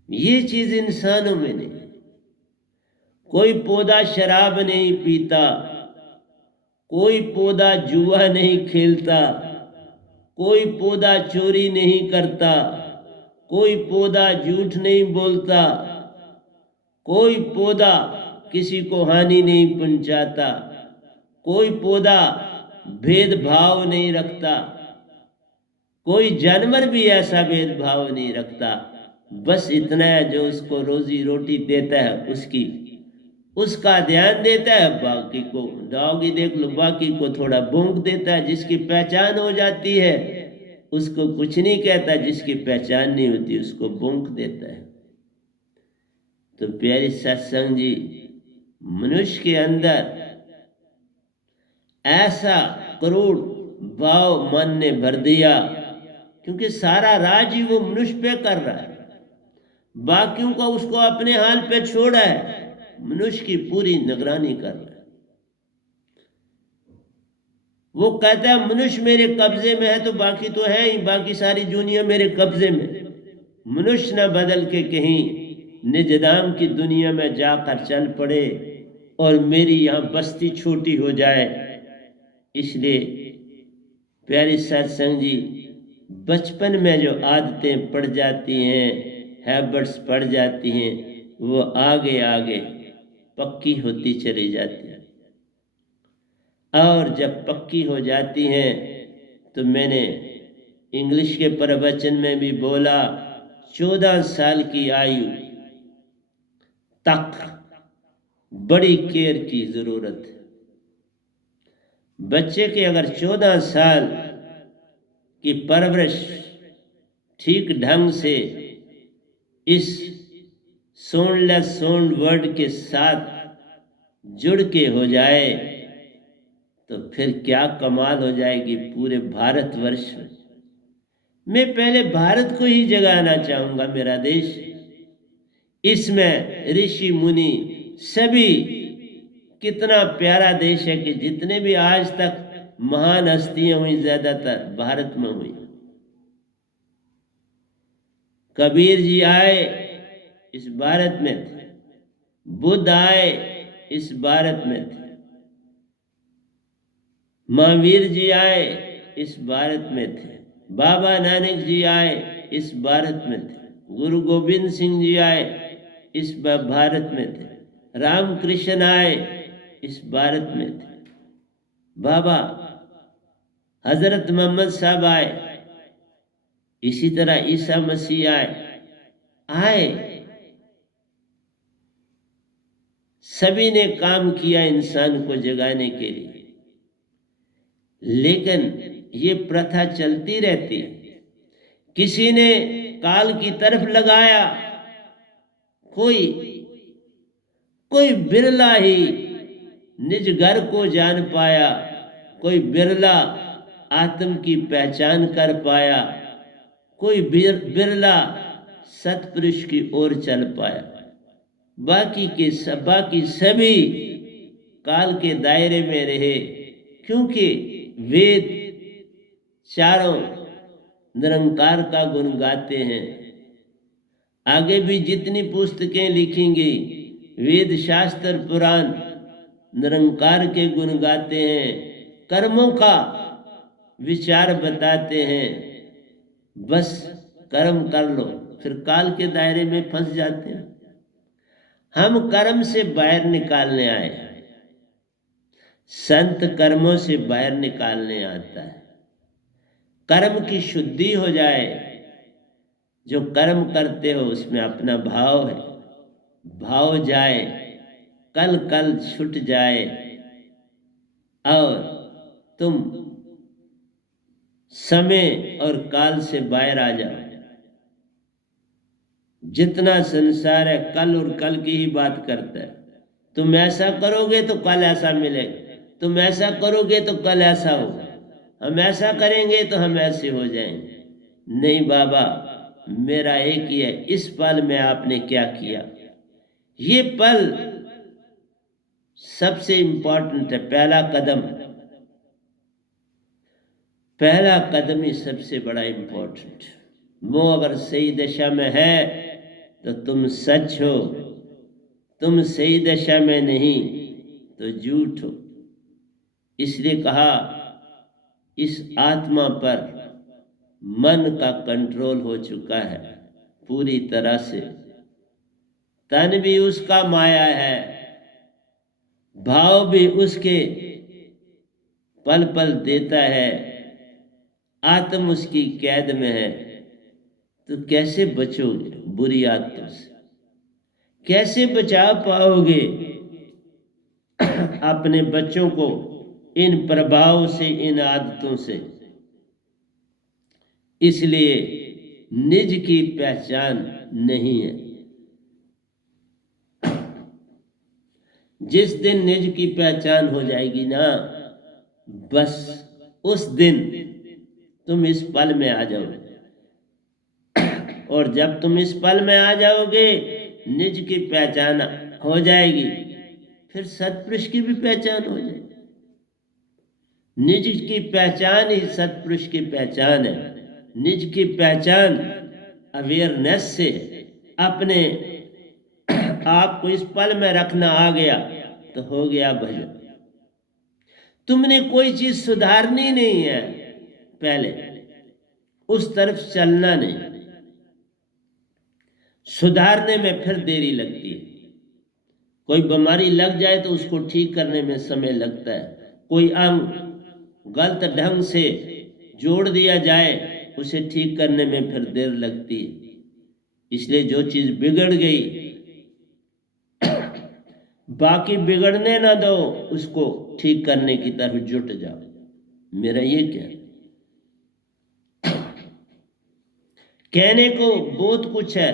ये चीज इंसानों में नहीं। कोई पौधा शराब नहीं पीता, कोई पौधा जुआ नहीं खेलता, कोई पौधा चोरी नहीं करता, कोई पौधा झूठ नहीं बोलता, कोई पौधा किसी को हानि नहीं पहुंचाता, कोई पौधा भेदभाव नहीं रखता, कोई जानवर भी ऐसा भेदभाव नहीं रखता। बस इतना है जो उसको रोजी रोटी देता है उसका ध्यान देता है, बाकी को डॉगी देख लो, बाकी को थोड़ा भूंक देता है। जिसकी पहचान हो जाती है उसको कुछ नहीं कहता, जिसकी पहचान नहीं होती उसको भूंक देता है। तो प्यारे सत्संग जी, मनुष्य के अंदर ऐसा करोड़ भाव मन ने भर दिया, क्योंकि सारा राज ही वो मनुष्य पे कर रहा है, बाकियों को उसको अपने हाल पे छोड़ा है, मनुष्य की पूरी निगरानी कर रहा है। वो कहता है मनुष्य मेरे कब्जे में है तो बाकी तो है ही, बाकी सारी दुनिया मेरे कब्जे में। मनुष्य न बदल के कहीं निजदाम की दुनिया में जाकर चल पड़े और मेरी यहाँ बस्ती छोटी हो जाए। इसलिए प्यारी सत्संग जी, बचपन में जो आदतें पड़ जाती हैं, हैबिट्स पड़ जाती हैं, वो आगे आगे पक्की होती चली जाती है। और जब पक्की हो जाती हैं तो मैंने इंग्लिश के प्रवचन में भी बोला, 14 साल की आयु तक बड़ी केयर की जरूरत है। बच्चे के अगर 14 साल की परवरिश ठीक ढंग से इस साउंडलेस साउंड वर्ड के साथ जुड़ के हो जाए तो फिर क्या कमाल हो जाएगी पूरे भारतवर्ष में। मैं पहले भारत को ही जगाना चाहूंगा, मेरा देश। इसमें ऋषि मुनि सभी, कितना प्यारा देश है कि जितने भी आज तक महान हस्तियां हुई ज्यादातर भारत में हुई। कबीर जी आए इस भारत में थे, बुद्ध आए इस भारत में थे, महावीर जी आए इस भारत में थे, बाबा नानक जी आए इस भारत में थे, गुरु गोविंद सिंह जी आए इस भारत में थे, रामकृष्ण आए इस भारत में थे, बाबा हजरत मोहम्मद साहब आए, इसी तरह ईसा मसीह आए। सभी ने काम किया इंसान को जगाने के लिए, लेकिन ये प्रथा चलती रहती। किसी ने काल की तरफ लगाया, कोई बिरला ही निज घर को जान पाया, कोई बिरला आत्म की पहचान कर पाया, कोई बिरला सतपुरुष की ओर चल पाया। बाकी सभी काल के दायरे में रहे, क्योंकि वेद चारों निरंकार का गुण गाते हैं। आगे भी जितनी पुस्तकें लिखेंगी, वेद शास्त्र पुराण निरंकार के गुण गाते हैं, कर्मों का विचार बताते हैं। बस कर्म कर लो, फिर काल के दायरे में फंस जाते हैं। हम कर्म से बाहर निकालने आए, संत कर्मों से बाहर निकालने आता है। कर्म की शुद्धि हो जाए, जो कर्म करते हो उसमें अपना भाव है, भाव जाए, कल छूट जाए और तुम समय और काल से बाहर आ जाओ। जितना संसार है कल और कल की ही बात करता है। तुम ऐसा करोगे तो कल ऐसा मिलेगा, तुम ऐसा करोगे तो कल ऐसा होगा, हम ऐसा करेंगे तो हम ऐसे हो जाएंगे। नहीं बाबा, मेरा एक ही है, इस पल में आपने क्या किया। ये पल सबसे इंपॉर्टेंट है। पहला कदम ही सबसे बड़ा इंपॉर्टेंट। वो अगर सही दशा में है तो तुम सच हो, तुम सही दशा में नहीं तो झूठ हो। इसलिए कहा इस आत्मा पर मन का कंट्रोल हो चुका है पूरी तरह से। तन भी उसका माया है, भाव भी उसके पल पल देता है, आत्म उसकी कैद में है। तो कैसे बचोगे बुरी आदतों से, कैसे बचा पाओगे अपने बच्चों को इन प्रभाव से, इन आदतों से। इसलिए निज की पहचान नहीं है। जिस दिन निज की पहचान हो जाएगी ना, बस उस दिन तुम इस पल में आ जाओगे। और जब तुम इस पल में आ जाओगे, निज की पहचान हो जाएगी, फिर सत्पुरुष की भी पहचान हो जाएगी। निज की पहचान ही सत्पुरुष की पहचान है। निज की पहचान अवेयरनेस से अपने आप को इस पल में रखना आ गया तो हो गया भजन। तुमने कोई चीज सुधारनी नहीं है, पहले उस तरफ चलना नहीं। सुधारने में फिर देरी लगती है। कोई बीमारी लग जाए तो उसको ठीक करने में समय लगता है। कोई अंग गलत ढंग से जोड़ दिया जाए, उसे ठीक करने में फिर देर लगती है। इसलिए जो चीज बिगड़ गई बाकी बिगड़ने ना दो, उसको ठीक करने की तरफ जुट जाओ। मेरा ये क्या कहने को बहुत कुछ है,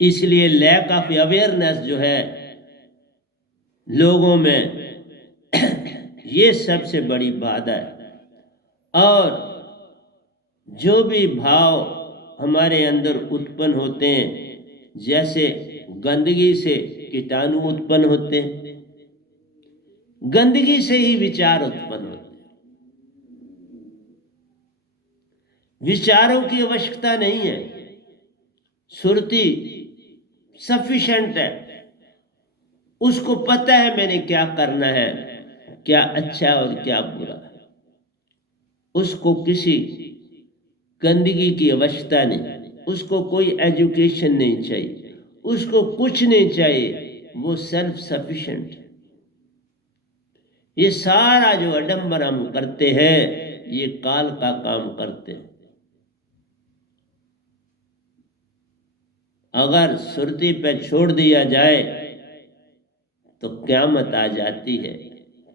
इसलिए लैक ऑफ अवेयरनेस जो है लोगों में, ये सबसे बड़ी बाधा है। और जो भी भाव हमारे अंदर उत्पन्न होते हैं, जैसे गंदगी से कीटाणु उत्पन्न होते हैं, गंदगी से ही विचार उत्पन्न होते हैं। विचारों की आवश्यकता नहीं है, सुरती सफिशिएंट है। उसको पता है मैंने क्या करना है, क्या अच्छा और क्या बुरा। उसको किसी गंदगी की आवश्यकता नहीं, उसको कोई एजुकेशन नहीं चाहिए, उसको कुछ नहीं चाहिए, वो सेल्फ सफिशिएंट है। ये सारा जो आडंबर हम करते हैं, ये काल का काम करते हैं। अगर सुरती पे छोड़ दिया जाए तो क़यामत आ जाती है,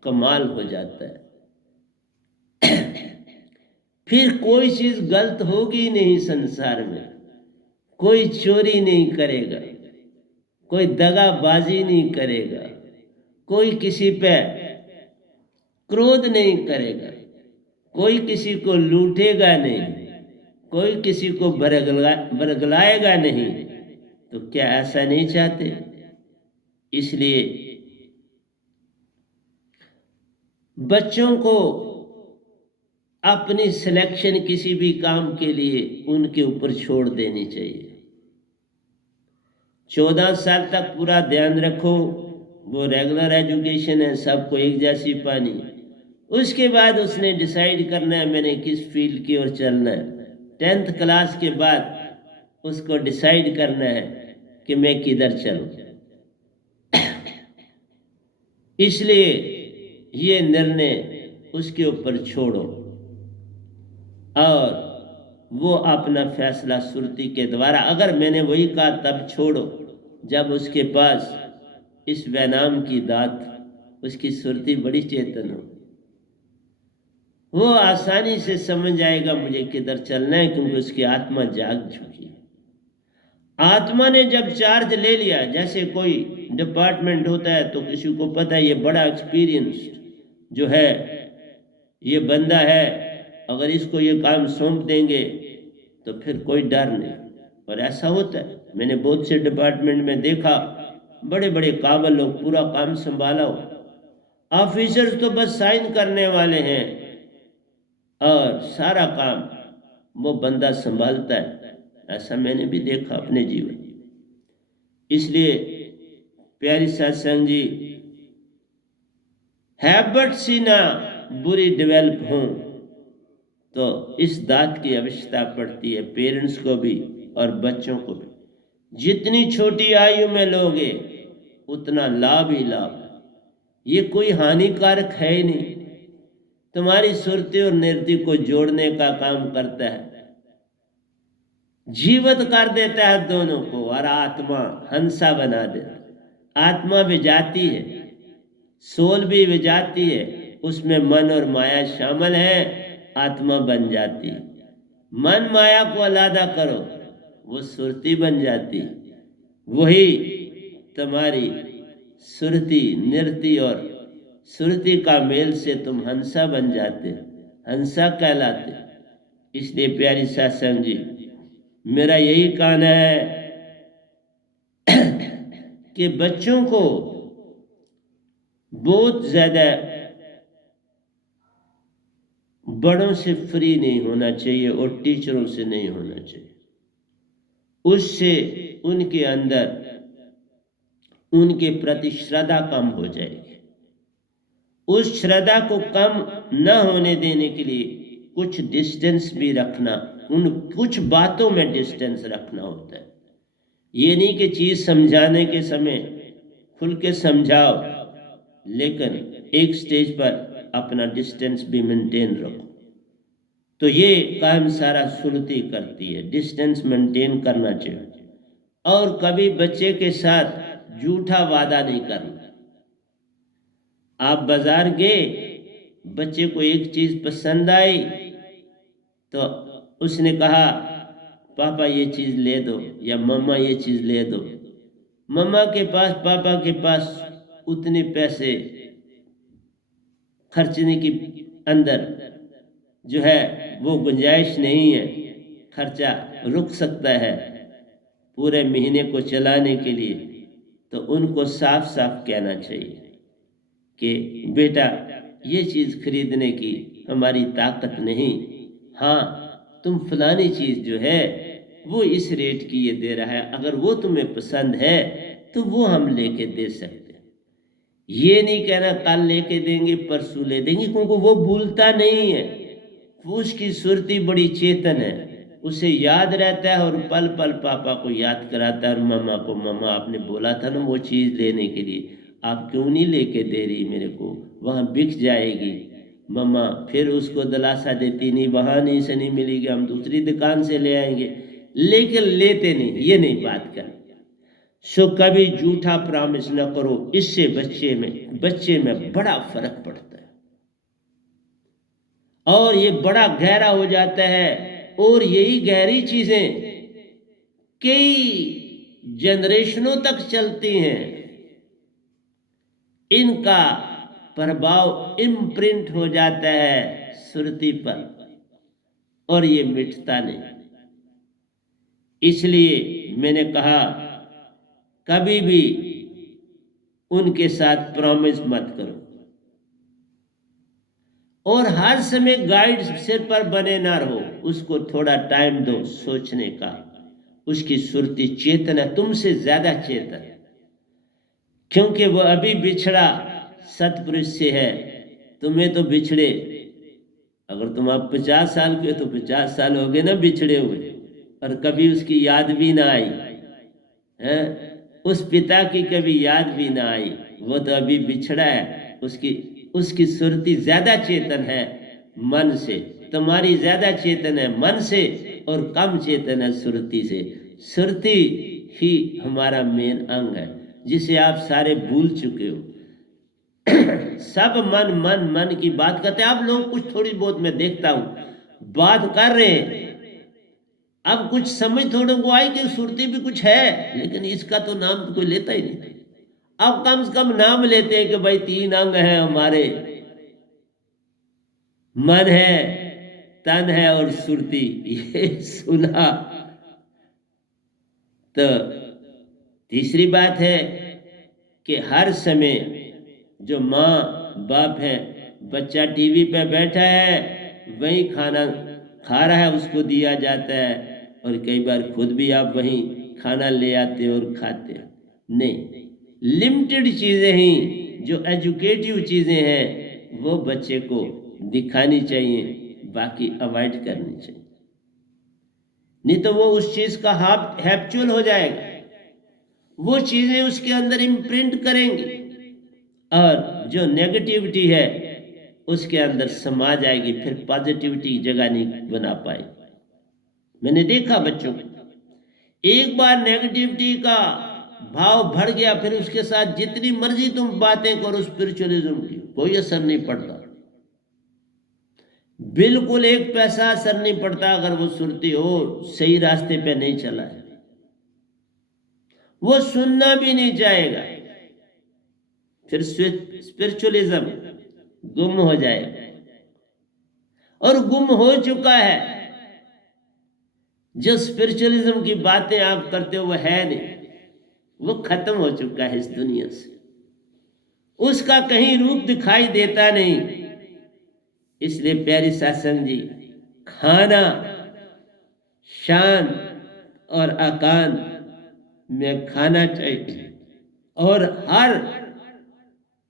कमाल हो जाता है। फिर कोई चीज गलत होगी नहीं संसार में, कोई चोरी नहीं करेगा, कोई दगाबाजी नहीं करेगा, कोई किसी पे क्रोध नहीं करेगा, कोई किसी को लूटेगा नहीं, कोई किसी को बरगलाएगा नहीं। तो क्या ऐसा नहीं चाहते? इसलिए बच्चों को अपनी सिलेक्शन किसी भी काम के लिए उनके ऊपर छोड़ देनी चाहिए। 14 साल तक पूरा ध्यान रखो, वो रेगुलर एजुकेशन है, सबको एक जैसी पानी। उसके बाद उसने डिसाइड करना है मैंने किस फील्ड की ओर चलना है। 10th क्लास के बाद उसको डिसाइड करना है कि मैं किधर चलूं। इसलिए ये निर्णय उसके ऊपर छोड़ो और वो अपना फैसला सुरती के द्वारा, अगर मैंने वही कहा तब छोड़ो जब उसके पास इस वैनाम की दात, उसकी सुरती बड़ी चेतन हो, वो आसानी से समझ जाएगा मुझे किधर चलना है, क्योंकि उसकी आत्मा जाग चुकी है। आत्मा ने जब चार्ज ले लिया, जैसे कोई डिपार्टमेंट होता है तो किसी को पता है ये बड़ा एक्सपीरियंस जो है ये बंदा है, अगर इसको ये काम सौंप देंगे तो फिर कोई डर नहीं। और ऐसा होता है, मैंने बहुत से डिपार्टमेंट में देखा, बड़े बड़े काबिल लोग पूरा काम संभाला हो, ऑफिसर्स तो बस साइन करने वाले हैं और सारा काम वो बंदा संभालता है। ऐसा मैंने भी देखा अपने जीवन। इसलिए प्यारी सत्संग जी, हैबिट्स ही ना बुरी डेवलप हों तो इस दात की आवश्यकता पड़ती है, पेरेंट्स को भी और बच्चों को भी। जितनी छोटी आयु में लोगे उतना लाभ ही लाभ। ये कोई हानिकारक है ही नहीं, तुम्हारी सुरती और निरति को जोड़ने का काम करता है, जीवित कर देता है दोनों को, और आत्मा हंसा बना देता। आत्मा भी जाती है, सोल भी विजाती है, उसमें मन और माया शामिल है, आत्मा बन जाती है। मन माया को अलग करो, वो सुरती बन जाती। वही तुम्हारी सुरती निरति और सुरती का मेल से तुम हंसा बन जाते, हंसा कहलाते। इसलिए प्यारी सत्संग जी, मेरा यही कहना है कि बच्चों को बहुत ज्यादा बड़ों से फ्री नहीं होना चाहिए और टीचरों से नहीं होना चाहिए। उससे उनके अंदर उनके प्रति श्रद्धा कम हो जाएगी। उस श्रद्धा को कम न होने देने के लिए कुछ डिस्टेंस भी रखना, उन कुछ बातों में डिस्टेंस रखना होता है। ये नहीं कि चीज समझाने के समय खुल के समझाओ, लेकिन एक स्टेज पर अपना डिस्टेंस भी मेंटेन रखो। तो ये काम सारा सुरती करती है, डिस्टेंस मेंटेन करना चाहिए। और कभी बच्चे के साथ झूठा वादा नहीं करना। आप बाजार गए, बच्चे को एक चीज पसंद आई तो उसने कहा पापा ये चीज ले दो या मम्मा ये चीज ले दो। मम्मा के पास, पापा के पास उतने पैसे खर्चने की अंदर जो है वो गुंजाइश नहीं है, खर्चा रुक सकता है पूरे महीने को चलाने के लिए। तो उनको साफ साफ कहना चाहिए कि बेटा ये चीज़ खरीदने की हमारी ताकत नहीं, हाँ तुम फलानी चीज़ जो है वो इस रेट की ये दे रहा है, अगर वो तुम्हें पसंद है तो वो हम लेके दे सकते हैं। ये नहीं कहना कल लेके देंगे परसों ले देंगे, क्योंकि वो भूलता नहीं है, वो उसकी सुरती बड़ी चेतन है, उसे याद रहता है और पल पल पापा को याद कराता है और मम्मा को, मम्मा आपने बोला था ना वो चीज़ लेने के लिए, आप क्यों नहीं लेके दे रही मेरे को, वहाँ बिक जाएगी। मम्मा फिर उसको दिलासा देती, नहीं वहाँ नहीं से नहीं मिलेगी, हम दूसरी दुकान से ले आएंगे, लेकिन लेते नहीं, ये नहीं बात कर। सो कभी झूठा प्रॉमिस न करो, इससे बच्चे में बड़ा फर्क पड़ता है और ये बड़ा गहरा हो जाता है। और यही गहरी चीजें कई जनरेशनों तक चलती हैं, इनका प्रभाव इम्प्रिंट हो जाता है सुरती पर और ये मिटता नहीं। इसलिए मैंने कहा कभी भी उनके साथ प्रॉमिस मत करो और हर समय गाइड सिर पर बने ना रहो, उसको थोड़ा टाइम दो सोचने का। उसकी सुरती चेतन है, तुमसे ज्यादा चेतन, क्योंकि वो अभी बिछड़ा सतपुरुष से है। तुम्हें तो बिछड़े, अगर तुम आप 50 साल के हो तो 50 साल हो गए ना बिछड़े हुए, और कभी उसकी याद भी ना आई है, उस पिता की कभी याद भी ना आई, वो तो अभी बिछड़ा है। उसकी सुरती ज्यादा चेतन है मन से, तुम्हारी ज्यादा चेतन है मन से और कम चेतन है सुरती से। सुरती ही हमारा मेन अंग है जिसे आप सारे भूल चुके हो। सब मन मन मन की बात करते हैं। आप लोग कुछ थोड़ी बहुत मैं देखता हूं बात कर रहे हैं, अब कुछ समझ थोड़े को आई कि सुरती भी कुछ है, लेकिन इसका तो नाम तो कोई लेता ही नहीं। अब कम से कम नाम लेते हैं कि भाई 3 अंग है हमारे, मन है, तन है और सुरती, ये सुना। तो तीसरी बात है कि हर समय जो माँ बाप है, बच्चा टीवी पे बैठा है वही खाना खा रहा है उसको दिया जाता है, और कई बार खुद भी आप वही खाना ले आते और खाते हैं। नहीं, लिमिटेड चीज़ें ही जो एजुकेटिव चीज़ें हैं वो बच्चे को दिखानी चाहिए, बाकी अवॉइड करनी चाहिए, नहीं तो वो उस चीज़ का हैप्चुअल हो जाएगा, वो चीज़ें उसके अंदर इम्प्रिंट करेंगी और जो नेगेटिविटी है उसके अंदर समा जाएगी, फिर पॉजिटिविटी जगह नहीं बना पाएगी। मैंने देखा बच्चों को, एक बार नेगेटिविटी का भाव भर गया, फिर उसके साथ जितनी मर्जी तुम बातें करो स्पिरिचुअलिज्म की, कोई असर नहीं पड़ता, बिल्कुल एक पैसा असर नहीं पड़ता। अगर वो सुरती हो सही रास्ते पे नहीं चला है, वो सुनना भी नहीं चाहेगा, फिर स्पिरिचुअलिज्म गुम हो जाएगा, और गुम हो चुका है। जो स्पिरिचुअलिज्म की बातें आप करते हो वो है नहीं, वो खत्म हो चुका है इस दुनिया से, उसका कहीं रूप दिखाई देता नहीं। इसलिए प्यारी सत्संग जी, खाना शांत और एकांत में खाना चाहिए, और हर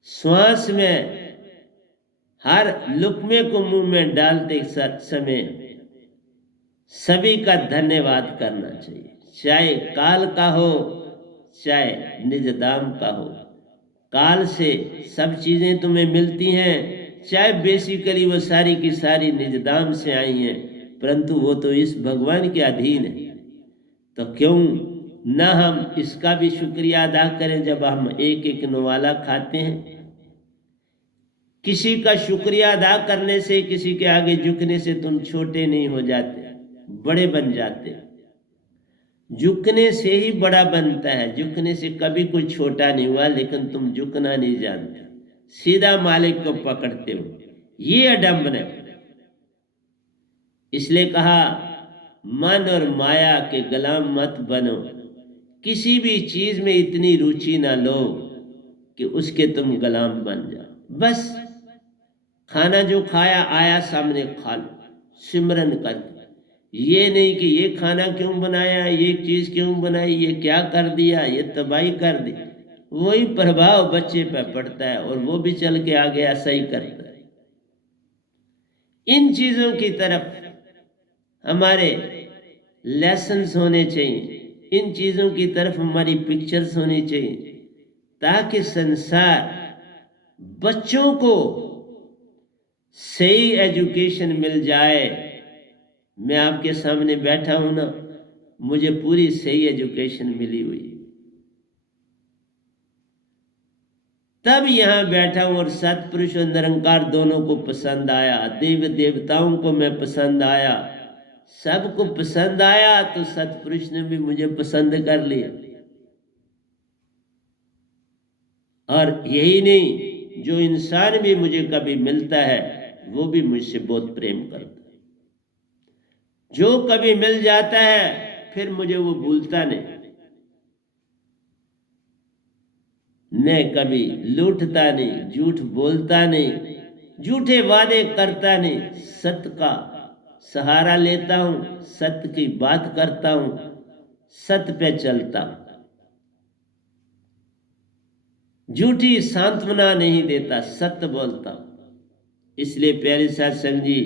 श्वास में, हर लुकमे को मुंह में डालते समय सभी का धन्यवाद करना चाहिए, चाहे काल का हो चाहे निजदाम का हो। काल से सब चीज़ें तुम्हें मिलती हैं, चाहे बेसिकली वो सारी की सारी निजदाम से आई हैं, परंतु वो तो इस भगवान के अधीन है। तो क्यों न हम इसका भी शुक्रिया अदा करें जब हम एक एक नवाला खाते हैं। किसी का शुक्रिया अदा करने से, किसी के आगे झुकने से तुम छोटे नहीं हो जाते, बड़े बन जाते। झुकने से ही बड़ा बनता है, झुकने से कभी कोई छोटा नहीं हुआ। लेकिन तुम झुकना नहीं जानते, सीधा मालिक को पकड़ते हो, ये अडंबना। इसलिए कहा मन और माया के गुलाम मत बनो। किसी भी चीज में इतनी रुचि ना लो कि उसके तुम गुलाम बन जाओ। बस खाना जो खाया आया सामने खा लो, सिमरन कर। ये नहीं कि ये खाना क्यों बनाया, ये चीज क्यों बनाई, ये क्या कर दिया, ये तबाही कर दी। वही प्रभाव बच्चे पर पड़ता है और वो भी चल के आगे ऐसा ही करता है। इन चीजों की तरफ हमारे लेसन्स होने चाहिए, इन चीजों की तरफ हमारी पिक्चर्स होनी चाहिए, ताकि संसार बच्चों को सही एजुकेशन मिल जाए। मैं आपके सामने बैठा हूं ना, मुझे पूरी सही एजुकेशन मिली हुई, तब यहां बैठा हूं। और सतपुरुष और निरंकार दोनों को पसंद आया, देव देवताओं को मैं पसंद आया, सबको पसंद आया, तो सतपुरुष ने भी मुझे पसंद कर लिया। और यही नहीं, जो इंसान भी मुझे कभी मिलता है वो भी मुझसे बहुत प्रेम करता है। जो कभी मिल जाता है फिर मुझे वो भूलता नहीं। मैं कभी लूटता नहीं, झूठ बोलता नहीं, झूठे वादे करता नहीं, सत्य का सहारा लेता हूं, सत्य की बात करता हूं, सत्य पे चलता हूं, झूठी सांत्वना नहीं देता, सत्य बोलता हूं। इसलिए प्यारे सत्संग जी,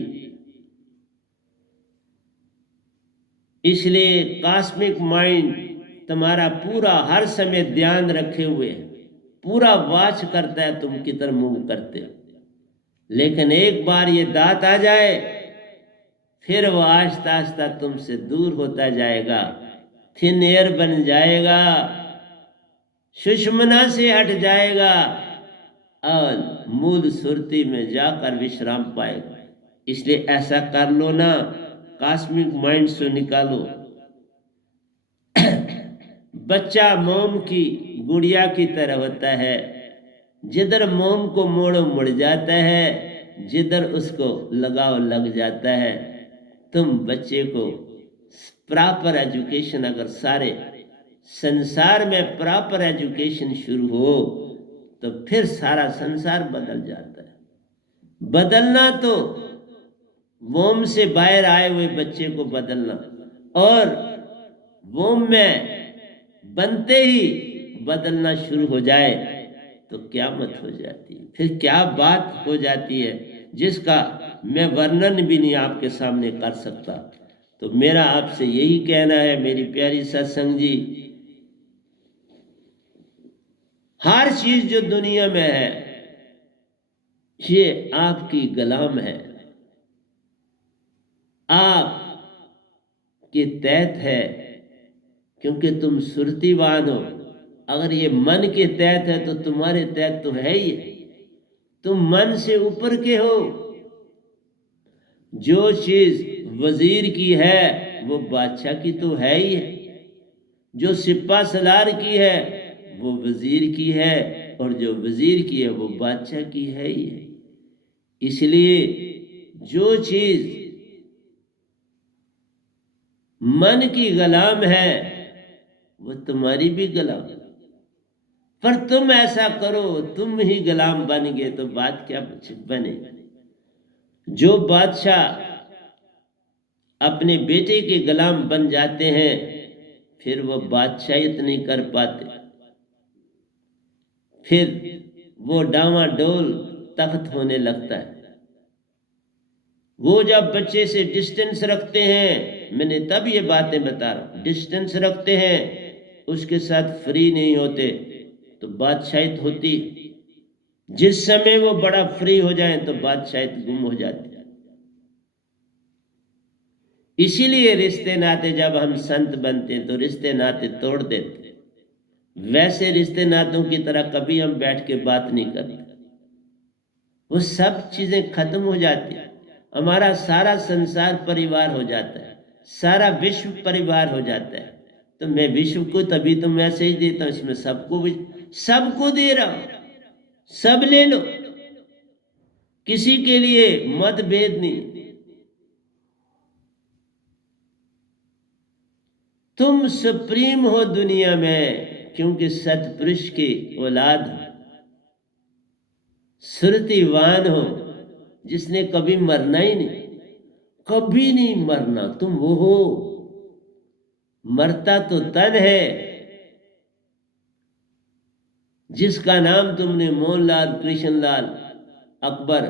इसलिए कॉस्मिक माइंड तुम्हारा पूरा हर समय ध्यान रखे हुए है, पूरा वाच करता है तुम किधर मूव करते हो। लेकिन एक बार ये दांत आ जाए फिर वो आहिस्ता आहिस्ता तुमसे दूर होता जाएगा, थिन एयर बन जाएगा, सुषमना से हट जाएगा और मूल सुरती में जाकर विश्राम पाएगा। इसलिए ऐसा कर लो ना, कॉस्मिक माइंड से निकालो। बच्चा मोम की गुड़िया की तरह होता है, जिधर मोम को मोड़ो मुड़ जाता है, जिधर उसको लगाव लग जाता है। तुम बच्चे को प्रॉपर एजुकेशन, अगर सारे संसार में प्रॉपर एजुकेशन शुरू हो तो फिर सारा संसार बदल जाता है। बदलना तो वोम से बाहर आए हुए बच्चे को बदलना, और वोम में बनते ही बदलना शुरू हो जाए तो क़यामत हो जाती है। फिर क्या बात हो जाती है जिसका मैं वर्णन भी नहीं आपके सामने कर सकता। तो मेरा आपसे यही कहना है मेरी प्यारी सत्संग जी, हर चीज जो दुनिया में है ये आपकी गुलाम है, आप के तहत है, क्योंकि तुम सुरतीवान हो। अगर ये मन के तहत है तो तुम्हारे तहत तो है ही, तुम मन से ऊपर के हो। जो चीज वजीर की है वो बादशाह की तो है ही है, जो सिपा सलार की है वो वजीर की है, और जो वजीर की है वो बादशाह की है ही है। इसलिए जो चीज मन की गुलाम है वो तुम्हारी भी गुलाम है। पर तुम ऐसा करो, तुम ही गुलाम बन गए तो बात क्या बने। जो बादशाह अपने बेटे के गुलाम बन जाते हैं फिर वो बादशाहियत नहीं कर पाते, फिर वो डावाडोल तख्त होने लगता है। वो जब बच्चे से डिस्टेंस रखते हैं, मैंने तब ये बातें बता रहा हूं, डिस्टेंस रखते हैं, उसके साथ फ्री नहीं होते तो बादशाहियत होती। जिस समय वो बड़ा फ्री हो जाए तो बादशाहियत गुम हो जाती है। इसीलिए रिश्ते नाते जब हम संत बनते तो रिश्ते नाते तोड़ देते। वैसे रिश्ते नातों की तरह कभी हम बैठ के बात नहीं करते, वो सब चीजें खत्म हो जाती। हमारा सारा संसार परिवार हो जाता है, सारा विश्व परिवार हो जाता है। तो मैं विश्व को तभी तो मैसेज देता हूं, इसमें सबको दे रहा हूं, सब ले लो, किसी के लिए मतभेद नहीं। तुम सुप्रीम हो दुनिया में, क्योंकि सतपुरुष की औलाद हो, सुरतिवान हो, जिसने कभी मरना ही नहीं, कभी नहीं मरना। तुम वो हो, मरता तो तन है, जिसका नाम तुमने मोहनलाल, कृष्णलाल, अकबर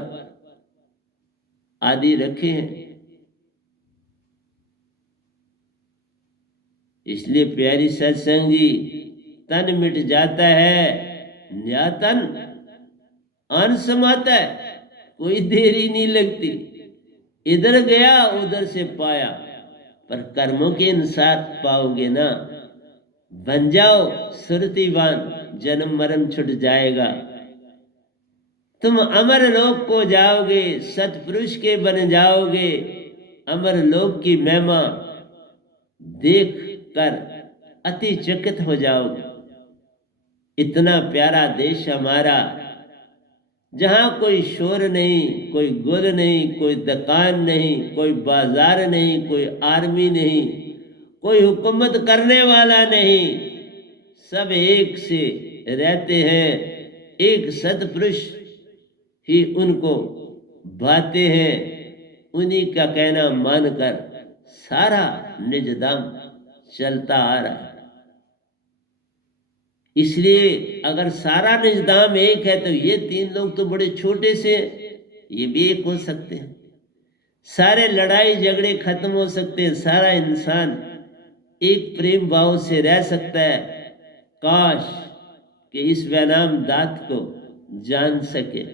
आदि रखे हैं। इसलिए प्यारी सत्संग जी, तन मिट जाता है, या तन अन समाता है, कोई देरी नहीं लगती। इधर गया उधर से पाया, पर कर्मों के अनुसार पाओगे ना। बन जाओ सुरतिवान, जन्म मरण छुट जाएगा, तुम अमर लोक को जाओगे, सतपुरुष के बन जाओगे। अमर लोक की महिमा देख कर अति चकित हो जाओगे। इतना प्यारा देश हमारा, जहां कोई शोर नहीं, कोई गुल नहीं, कोई दुकान नहीं, कोई बाजार नहीं, कोई आर्मी नहीं, कोई हुकूमत करने वाला नहीं, सब एक से रहते हैं। एक सतपुरुष ही उनको भाते हैं, उन्हीं का कहना मानकर सारा निजधाम चलता आ रहा है। इसलिए अगर सारा निजधाम एक है तो ये तीन लोग तो बड़े छोटे से, ये भी एक हो सकते हैं। सारे लड़ाई झगड़े खत्म हो सकते हैं, सारा इंसान एक प्रेम भाव से रह सकता है। काश कि इस वैनाम दात को जान सके।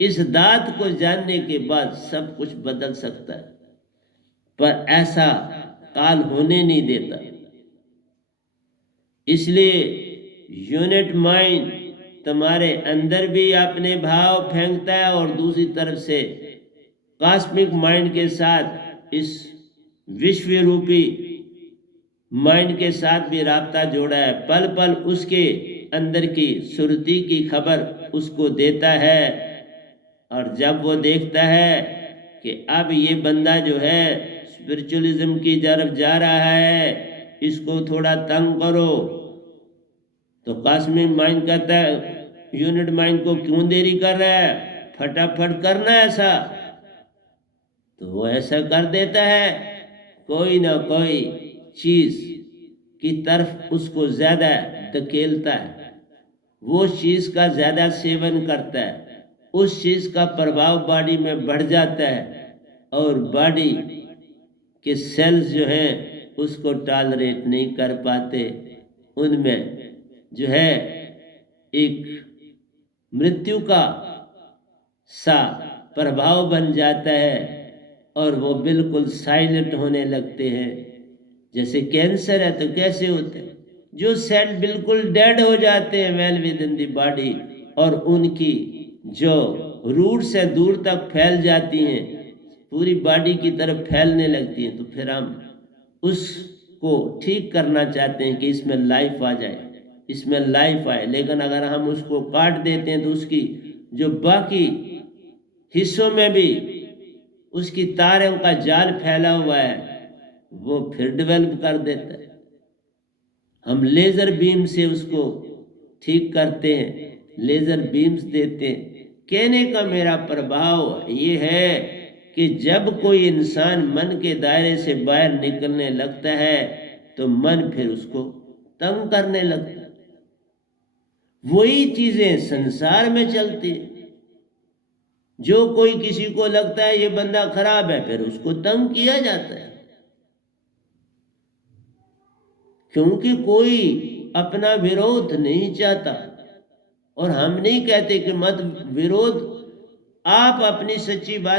इस दात को जानने के बाद सब कुछ बदल सकता है, पर ऐसा काल होने नहीं देता। इसलिए यूनिट माइंड तुम्हारे अंदर भी अपने भाव फेंकता है, और दूसरी तरफ से कॉस्मिक माइंड के साथ इस विश्व रूपी माइंड के साथ भी राब्ता जोड़ा है। पल पल उसके अंदर की सुरती की खबर उसको देता है, और जब वो देखता है कि अब ये बंदा जो है स्पिरिचुअलिज्म की तरफ जा रहा है, इसको थोड़ा तंग करो, तो कॉस्मिक माइंड कहता है यूनिट माइंड को क्यों देरी कर रहा है, फटाफट करना ऐसा। तो वो ऐसा कर देता है, कोई ना कोई चीज की तरफ उसको ज्यादा धकेलता है, वो चीज का ज्यादा सेवन करता है, उस चीज का प्रभाव बॉडी में बढ़ जाता है, और बॉडी के सेल्स जो हैं उसको टॉलरेट नहीं कर पाते, उनमें जो है एक मृत्यु का सा प्रभाव बन जाता है, और वो बिल्कुल साइलेंट होने लगते हैं। जैसे कैंसर है तो कैसे होते हैं, जो सेल बिल्कुल डेड हो जाते हैं well with in the body, और उनकी जो रूट्स है दूर तक फैल जाती हैं, पूरी बॉडी की तरफ फैलने लगती हैं, तो फिर हम उसको ठीक करना चाहते हैं कि इसमें लाइफ आ जाए, इसमें लाइफ आए। लेकिन अगर हम उसको काट देते हैं तो उसकी जो बाकी हिस्सों में भी उसकी तारों का जाल फैला हुआ है, वो फिर डेवलप कर देता है। हम लेजर बीम से उसको ठीक करते हैं, लेजर बीम्स देते हैं। कहने का मेरा प्रभाव ये है कि जब कोई इंसान मन के दायरे से बाहर निकलने लगता है तो मन फिर उसको तंग करने लगता है। वही चीजें संसार में चलती है। जो कोई किसी को लगता है ये बंदा खराब है, फिर उसको तंग किया जाता है, क्योंकि कोई अपना विरोध नहीं चाहता। और हम नहीं कहते कि मत विरोध, आप अपनी सच्ची बात